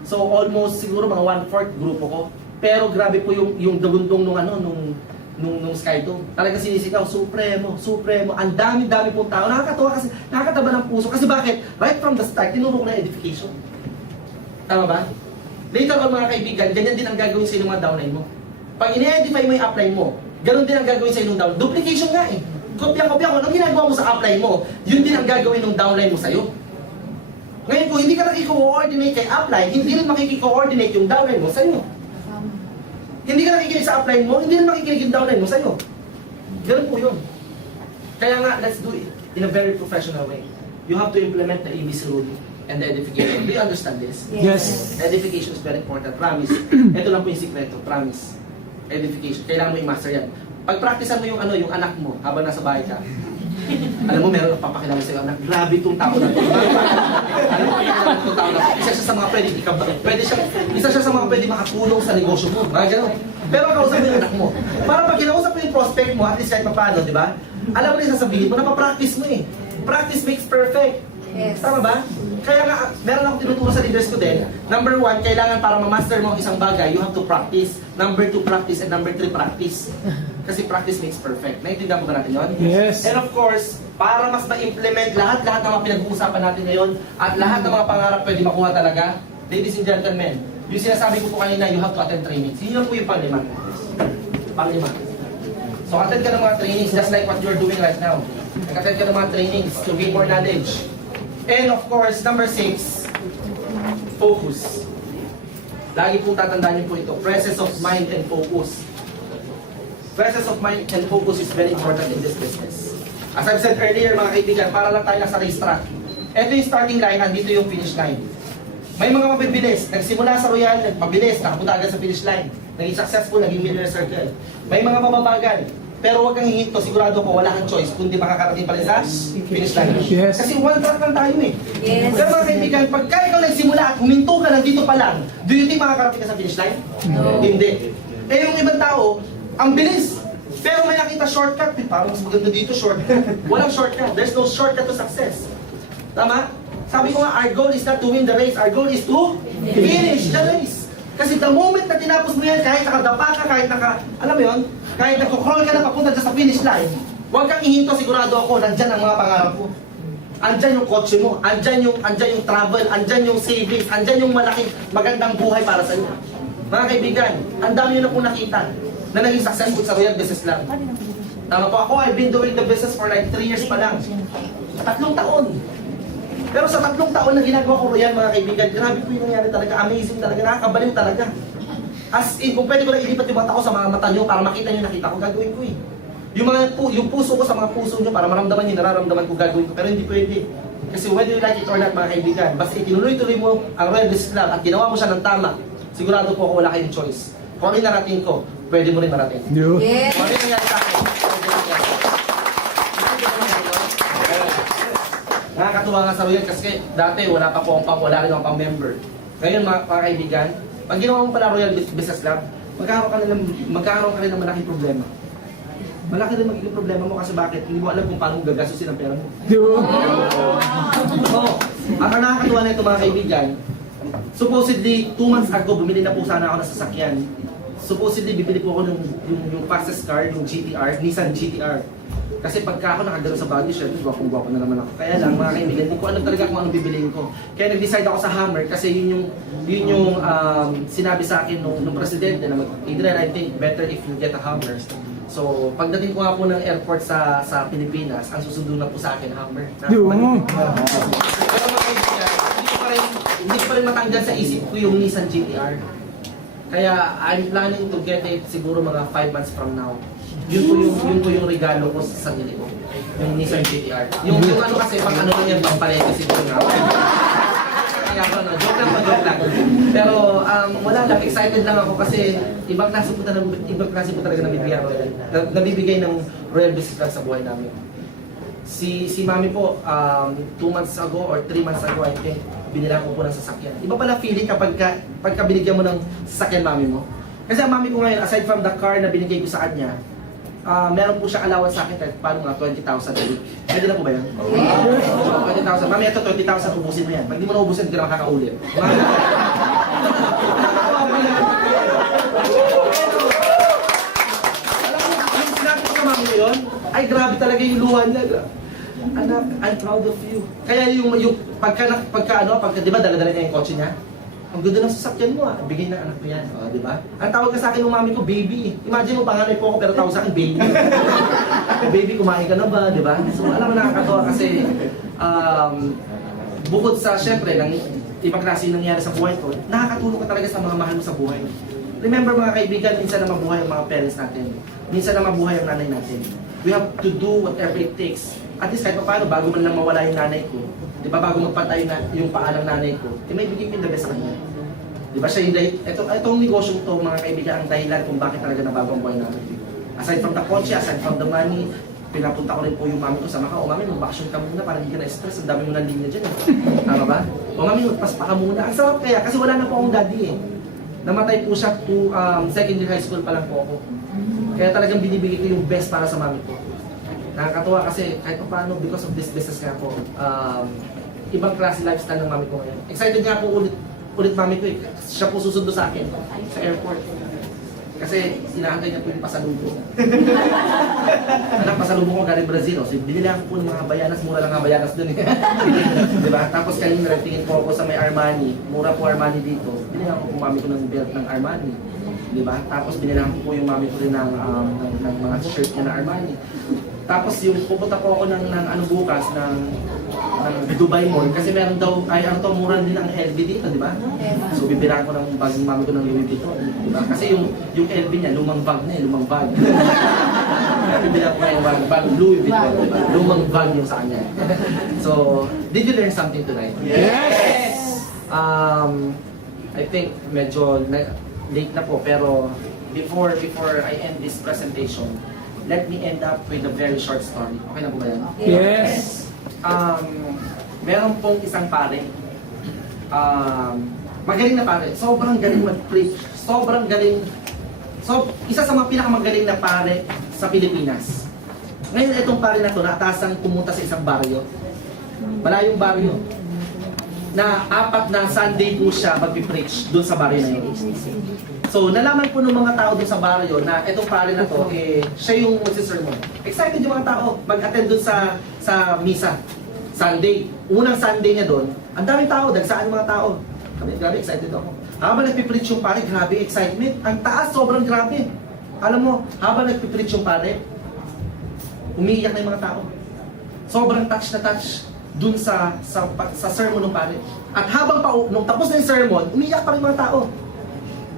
So almost siguro mga 1/4 grupo ko. Pero grabe po yung dagundong nung Skydome. Talaga sinisigaw, Supremo. Ang dami-dami pong tao. Nakakatawa kasi, nakakataba ng puso. Kasi bakit? Right from the start, tinuro ko na edification. Tama ba? Later on mga kaibigan, ganyan din ang gagawin sa mga downline mo. Pag ini-edify mo yung upline mo, ganun din ang gagawin sa inong downline. Duplication nga eh. Kopya-kopya ko. Anong ginagawa mo sa upline mo, yun din ang gagawin ng downline mo sa'yo. Ngayon kung hindi ka nakiko-coordinate kay upline, hindi rin makiki-coordinate yung downline mo sa'yo. Hindi ka nakikinig sa upline mo, hindi rin makikinig yung downline mo sa'yo. Ganun po yun. Kaya nga, let's do it in a very professional way. You have to implement the ABC rule and the edification. Do you understand this? Yes. Edification is very important. Promise. Ito lang po yung sikreto. Promise. Edification. Kailangan mo i-master yan. Pag-practicean mo yung yung anak mo habang nasa bahay ka. Alam mo, meron ng papakilala sa'yo anak. Grabe itong tao na ito. Alam mo, itong tao na ito. Isa siya sa mga isa siya sa mga pwede makatulong sa negosyo mo. Mga gano'n. Pero kausap mo yung anak mo. Para pag kinausap mo yung prospect mo, at least kahit paano, di ba? Alam mo rin sasabihin mo, napapractice mo eh. Practice makes perfect. Yes. Tama ba? Kaya nga, meron akong tinuturo sa leaders ko din. Number 1, kailangan para ma-master mo ang isang bagay, you have to practice. Number 2, practice. And number 3, practice. Kasi practice makes perfect. Naintindihan mo ba natin yun? Yes. And of course, para mas ma-implement lahat ng mga pinag-uusapan natin ngayon at lahat ng mga pangarap pwede makuha talaga, ladies and gentlemen, yung sinasabi ko po kanina, you have to attend trainings. Yun lang po yung panglima. So attend ka ng mga trainings just like what you're doing right now. Nag-attend ka ng mga trainings to gain more knowledge. And of course, number 6, focus. Lagi pong tatandaan niyo po ito, presence of mind and focus. Presence of mind and focus is very important in this business. As I've said earlier mga kaibigan, para lang tayo nasa racetrack. Ito yung starting line, andito yung finish line. May mga mabibilis, nagsimula sa Royal, mabilis, nakapunta agad sa finish line. naging successful, naging millionaire circle. May mga mababagal, pero huwag kang hihinto, sigurado ko wala kang choice kundi makakarating pa rin sa finish line. Yes. Kasi one track lang tayo eh. Yes. Pero mga kaibigan, pagka ikaw nagsimula at huminto ka lang dito pa lang, do you think makakarating ka sa finish line? No. Hindi. Eh yung ibang tao, ang bilis. Pero may nakita shortcut, eh, parang mas maganda dito shortcut. Walang shortcut. There's no shortcut to success. Tama? Sabi ko nga, our goal is not to win the race. Our goal is to finish the race. Kasi the moment na tinapos mo yan, kahit nakadapa ka, kahit alam mo yun, kahit nagko-crawl ka na papunta dyan sa finish line, huwag kang ihinto, sigurado ako, nandyan ang mga pangarap mo. Andyan yung kotse mo, andyan yung travel, andyan yung savings, andyan yung malaking magandang buhay para sa iyo. Mga kaibigan, ang dami nyo na po nakita na naging successful sa Royal Business Club. Tama po ako, I've been doing the business for like 3 years pa lang. 3 taon. Pero sa 3 taon na ginagawa ko Royal, mga kaibigan, grabe po yung nangyari talaga. Amazing talaga, nakakabaliw talaga. As in, kung pwede ko lang ilipat yung mata ko sa mga mata nyo para makita nyo nakita ko, gagawin ko eh. Yung puso ko sa mga puso nyo para maramdaman nyo, nararamdaman ko, gagawin ko. Pero hindi pwede. Kasi whether you like it or not, mga kaibigan, basta itinuloy-tuloy mo ang Royal Business Club at ginawa mo siya ng tama, sigurado po ako wala kayong choice. Kung ano yung narating ko, pwede mo rin marating. Yes. Kung ano yung nangyari sa akin, pwede mo rin marating. Nakakatuwa nga sa Royal kasi dati wala pa po wala rin akong pang-member. Ngayon mga kaibigan, pag ginawa mo pala Royal Business Club, magkakaroon ka rin ng malaking problema. Malaki rin magiging problema mo kasi bakit? Hindi mo alam kung paano mo gagastusin ang pera mo. Oo. Ang nakakatuwa na ito mga kaibigan, supposedly 2 months ago bumili na po sana ako ng sasakyan. Supposedly bibili po ako ng yung fastest car, yung GTR, Nissan GTR. Kasi pagka ako nakagano sa body shop, gwapong-gwapo na naman ako. Kaya lang mga kaibigan, hindi ko alam talaga kung anong bibiliin ko. Kaya nag-decide ako sa Hummer kasi yun yung sinabi sa akin nung presidente na Adrian, I think better if you get a Hummer. So pagdating ko nga po ng airport sa Pilipinas, ang susundo na po sa akin Hummer. Pero mga kaibigan, hindi ko pa rin matanggal sa isip ko yung Nissan GTR. Kaya I'm planning to get it siguro mga 5 months from now. Yun po yung regalo ko sa sarili ko. Yung Nissan GTR. Yung ano kasi, pang ano lang yan, pang palete siguro nga. Kaya ako, no, joke lang. Pero wala lang, excited lang ako kasi ibang klase po talaga nabibigay ng Royal Business Club sa buhay namin. Si Mami po, 2 months ago or 3 months ago, I think, binila ko po ng sasakyan. Iba pala feeling pagka binigyan mo ng sasakyan Mami mo. Kasi ang Mami ko ngayon, aside from the car na binigay ko sa kanya, meron po siya allowance sa akin kahit paano nga 20,000 a week. Pwede na po ba yan? 20,000. Mami, ito 20,000, ubusin mo yan. Pag di mo na ubusin, hindi ka na makakaulit. Yung sinabi ko sa Mami ko yun, ay grabe talaga yung luha niya. Anak, I'm proud of you. Kaya yung pagka di ba dala-dala niya yung kotse niya? Ang ganda ng sasakyan mo bigay ng anak ko yan, di ba? Ang tawag ka sa akin ng mami ko, baby. Imagine mo, panganay po ako pero tawag sa akin, baby. Baby, kumain ka na ba, di ba? So alam mo nakakatawa kasi bukod sa, syempre, ng ibang klase yung nangyari sa buhay ko, nakakatulong ka talaga sa mga mahal mo sa buhay. Remember mga kaibigan, minsan na mabuhay ang mga parents natin. Minsan na mabuhay ang nanay natin. We have to do whatever it takes. At least kahit pa paano, bago man lang mawala yung nanay ko, di ba, bago magpatay na yung paa ng nanay ko, may bigay ko yung the best sa kanya. Di ba siya yung itong negosyo to mga kaibigan, ang dahilan kung bakit talaga nabago ang buhay namin. Aside from the kotse, aside from the money, pinapunta ko rin po yung mami ko sa Macau. O mami, mag-vacation ka muna para hindi ka na-stress. Ang dami mo ng linya dyan eh. Tama ba? O mami, magpaspa ka muna. Ang sarap kaya, kasi wala na po akong daddy eh. Namatay po siya to secondary high school pa lang po ako. Kaya talagang binibigay ko yung best para sa mami ko. Nakakatuwa kasi kahit pa paano, because of this business nga po, ibang klase lifestyle ng mami ko ngayon. Excited nga po ulit mami ko eh. Siya po susundo sa akin sa airport. Kasi sinahantay niya po yung pasalubong. Anak, pasalubong ko galing Brazil. So, binili ako po ng mga bayanas. Mura lang nga bayanas dun eh. Diba? Tapos kanina, tingin po ako sa may Armani. Mura po Armani dito. Binili ako po mami ko ng belt ng Armani. Diba? Tapos binili ko po yung mami ko rin ng mga shirt niya ng Armani. Tapos yung pupunta po ako ng ano bukas ng Dubai Mall kasi meron daw ay mura din ang LV dito, di ba? So bibilang ko ng bag ng mami ko ng Louis Vuitton, di ba? Kasi yung LV niya lumang bag na, lumang bag. Bibilang ko ng bag Louis Vuitton, di ba? Lumang bag yung sa kanya. So, did you learn something tonight? Yes! I think medyo late na po, pero before I end this presentation, let me end up with a very short story. Okay na po ba yan? Yes. Meron pong isang pare. Magaling na pare. Sobrang galing mag-preach. Sobrang galing. So, isa sa mga pinakamagaling na pare sa Pilipinas. Ngayon, itong pare na to, naatasan pumunta sa isang baryo. Malayong baryo. Na 4 na Sunday po siya mag-preach doon sa baryo na yun. So, nalaman po ng mga tao doon sa baryo na itong pare na to, siya yung magsisermon. Excited yung mga tao mag-attend doon sa misa. Sunday. Unang Sunday niya doon, ang daming tao, dagsaan yung mga tao. Kami, grabe, excited ako. Habang nagpipreach yung pare, grabe, excitement. Ang taas, sobrang grabe. Alam mo, habang nagpipreach yung pare, umiiyak na yung mga tao. Sobrang touch na touch dun sa sermon ng pare. At habang nung tapos na yung sermon, umiiyak pa rin mga tao.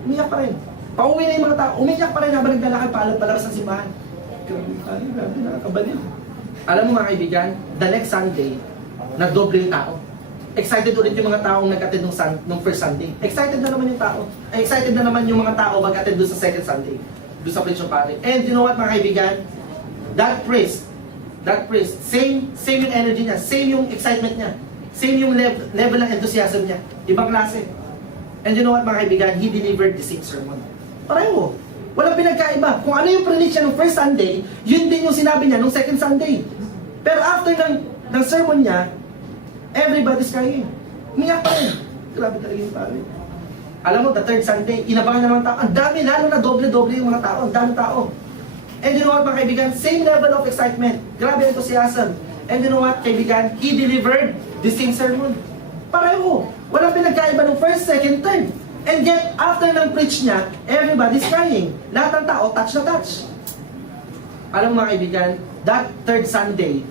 Umiiyak pa rin. Pauwi na yung mga tao, umiiyak pa rin habang naglalakad palabas ng simbahan. Grabe, nakakabaliw. Alam mo mga kaibigan, the next Sunday, nagdoble yung tao. Excited ulit yung mga taong nag-attend nung first Sunday. Excited na naman yung tao. Excited na naman yung mga tao mag-attend doon sa second Sunday. Doon sa preach ng pare. And you know what mga kaibigan? That priest, same yung energy niya, same yung excitement niya, same yung level ng enthusiasm niya. Ibang klase. And you know what mga kaibigan? He delivered the same sermon. Pareho. Walang pinagkaiba. Kung ano yung preach niya nung first Sunday, yun din yung sinabi niya nung second Sunday. Pero after ng sermon niya, everybody's crying. Umiyak pa rin. Grabe talaga yung pare. Alam mo, the third Sunday, inabangan na naman tao. Ang dami, lalo na doble-doble yung mga tao. Ang dami tao. And you know what mga kaibigan? Same level of excitement. Grabe enthusiasm. And you know what kaibigan? He delivered the same sermon. Pareho. Walang pinagkaiba ng first, second, third. And yet, after ng preach niya, everybody's crying. Lahat ng tao, touch na touch. Alam mo mga kaibigan, that third Sunday,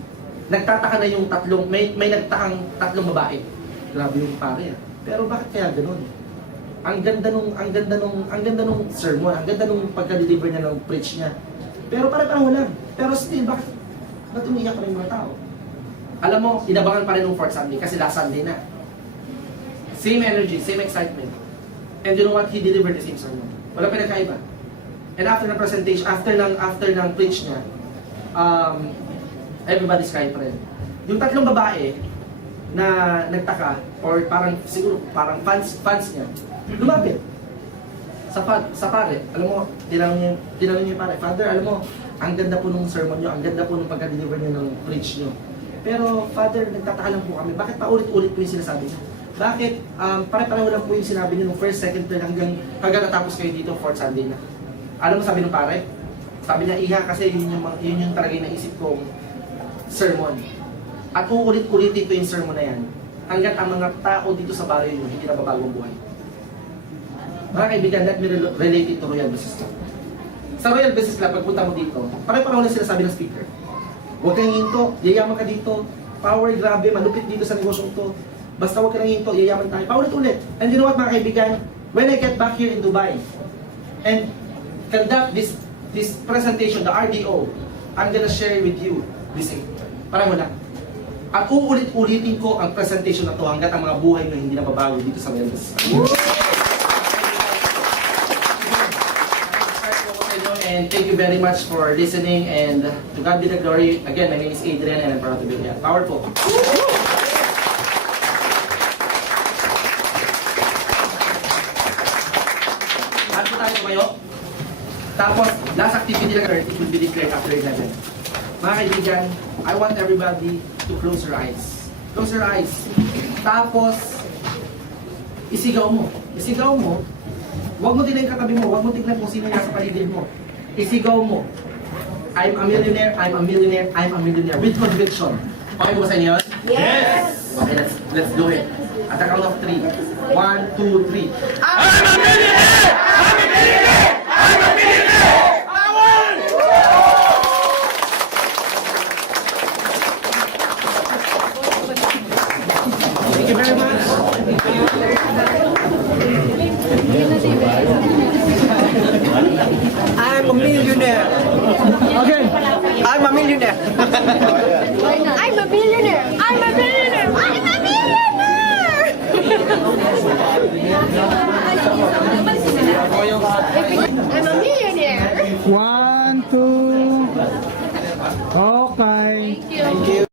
nagtataka na yung may nagtakang 3 babae. Grabe yung pare. Pero bakit kaya ganoon? Ang ganda nung sermon, ang ganda nung pagka-deliver niya ng preach niya. Pero pare-pareho lang. Pero still, bakit umiiyak pa rin mga tao? Alam mo, inabangan pa rin ng fourth Sunday kasi last Sunday na. Same energy, same excitement. And you know what? He delivered the same sermon. Wala pinagkaiba. And after ng presentation, after ng preach niya, everybody's crying pa rin. Yung 3 babae na nagtaka, or siguro parang fans niya, lumapit sa pare. Alam mo, tinanong niya yung pare, Father, alam mo, ang ganda po nung sermon niyo, ang ganda po nung pagka-deliver niyo ng preach niyo. Pero Father, nagtataka lang po kami, bakit paulit-ulit po yung sinasabi niyo? Bakit pare-pareho lang po yung sinabi niyo nung first, second, third, hanggang natapos kayo dito, fourth Sunday na? Alam mo sabi ng pare? Sabi niya, Iha, kasi yun yung talaga yung naisip kong sermon. At uulit-ulitin ko yung sermon na yan hanggat ang mga tao dito sa baryo yun hindi nababago ang buhay. Mga kaibigan, let me relate it to Royal Business Club. Sa Royal Business Club, pagpunta mo dito, pare-pareho na sila sabi ng speaker. Huwag kang hinto, yayaman ka dito. Power, grabe, malupit dito sa negosyong to. Basta huwag ka nang hinto, yayaman tayo. Paulit-ulit. And you know what mga kaibigan? When I get back here in Dubai and conduct this presentation, the RDO, I'm gonna share with you this thing. Pareho lang. At uulit-ulitin ko ang presentation na to hanggat ang mga buhay na hindi nababago dito sa Royal Business Club. And thank you very much for listening, and to God be the glory. Again, my name is Adrian and I'm proud to be here. Powerful. Lahat po tayo tumayo. Tapos, last activity lang, it will be declared after 11. Mga kaibigan, I want everybody to close your eyes. Close your eyes. Tapos, isigaw mo. Isigaw mo. Huwag mo tingnan yung katabi mo. Huwag mo tingnan kung sino yung nasa paligid mo. Isigaw mo. I'm a millionaire, I'm a millionaire, I'm a millionaire. With conviction. Okay po sa inyo yun? Yes! Okay, let's do it. At the count of 3. 1, 2, 3. I'm a millionaire! I'm a millionaire! I'm a millionaire! Thank you very much. I'm a millionaire. Okay. I'm a millionaire. Ay,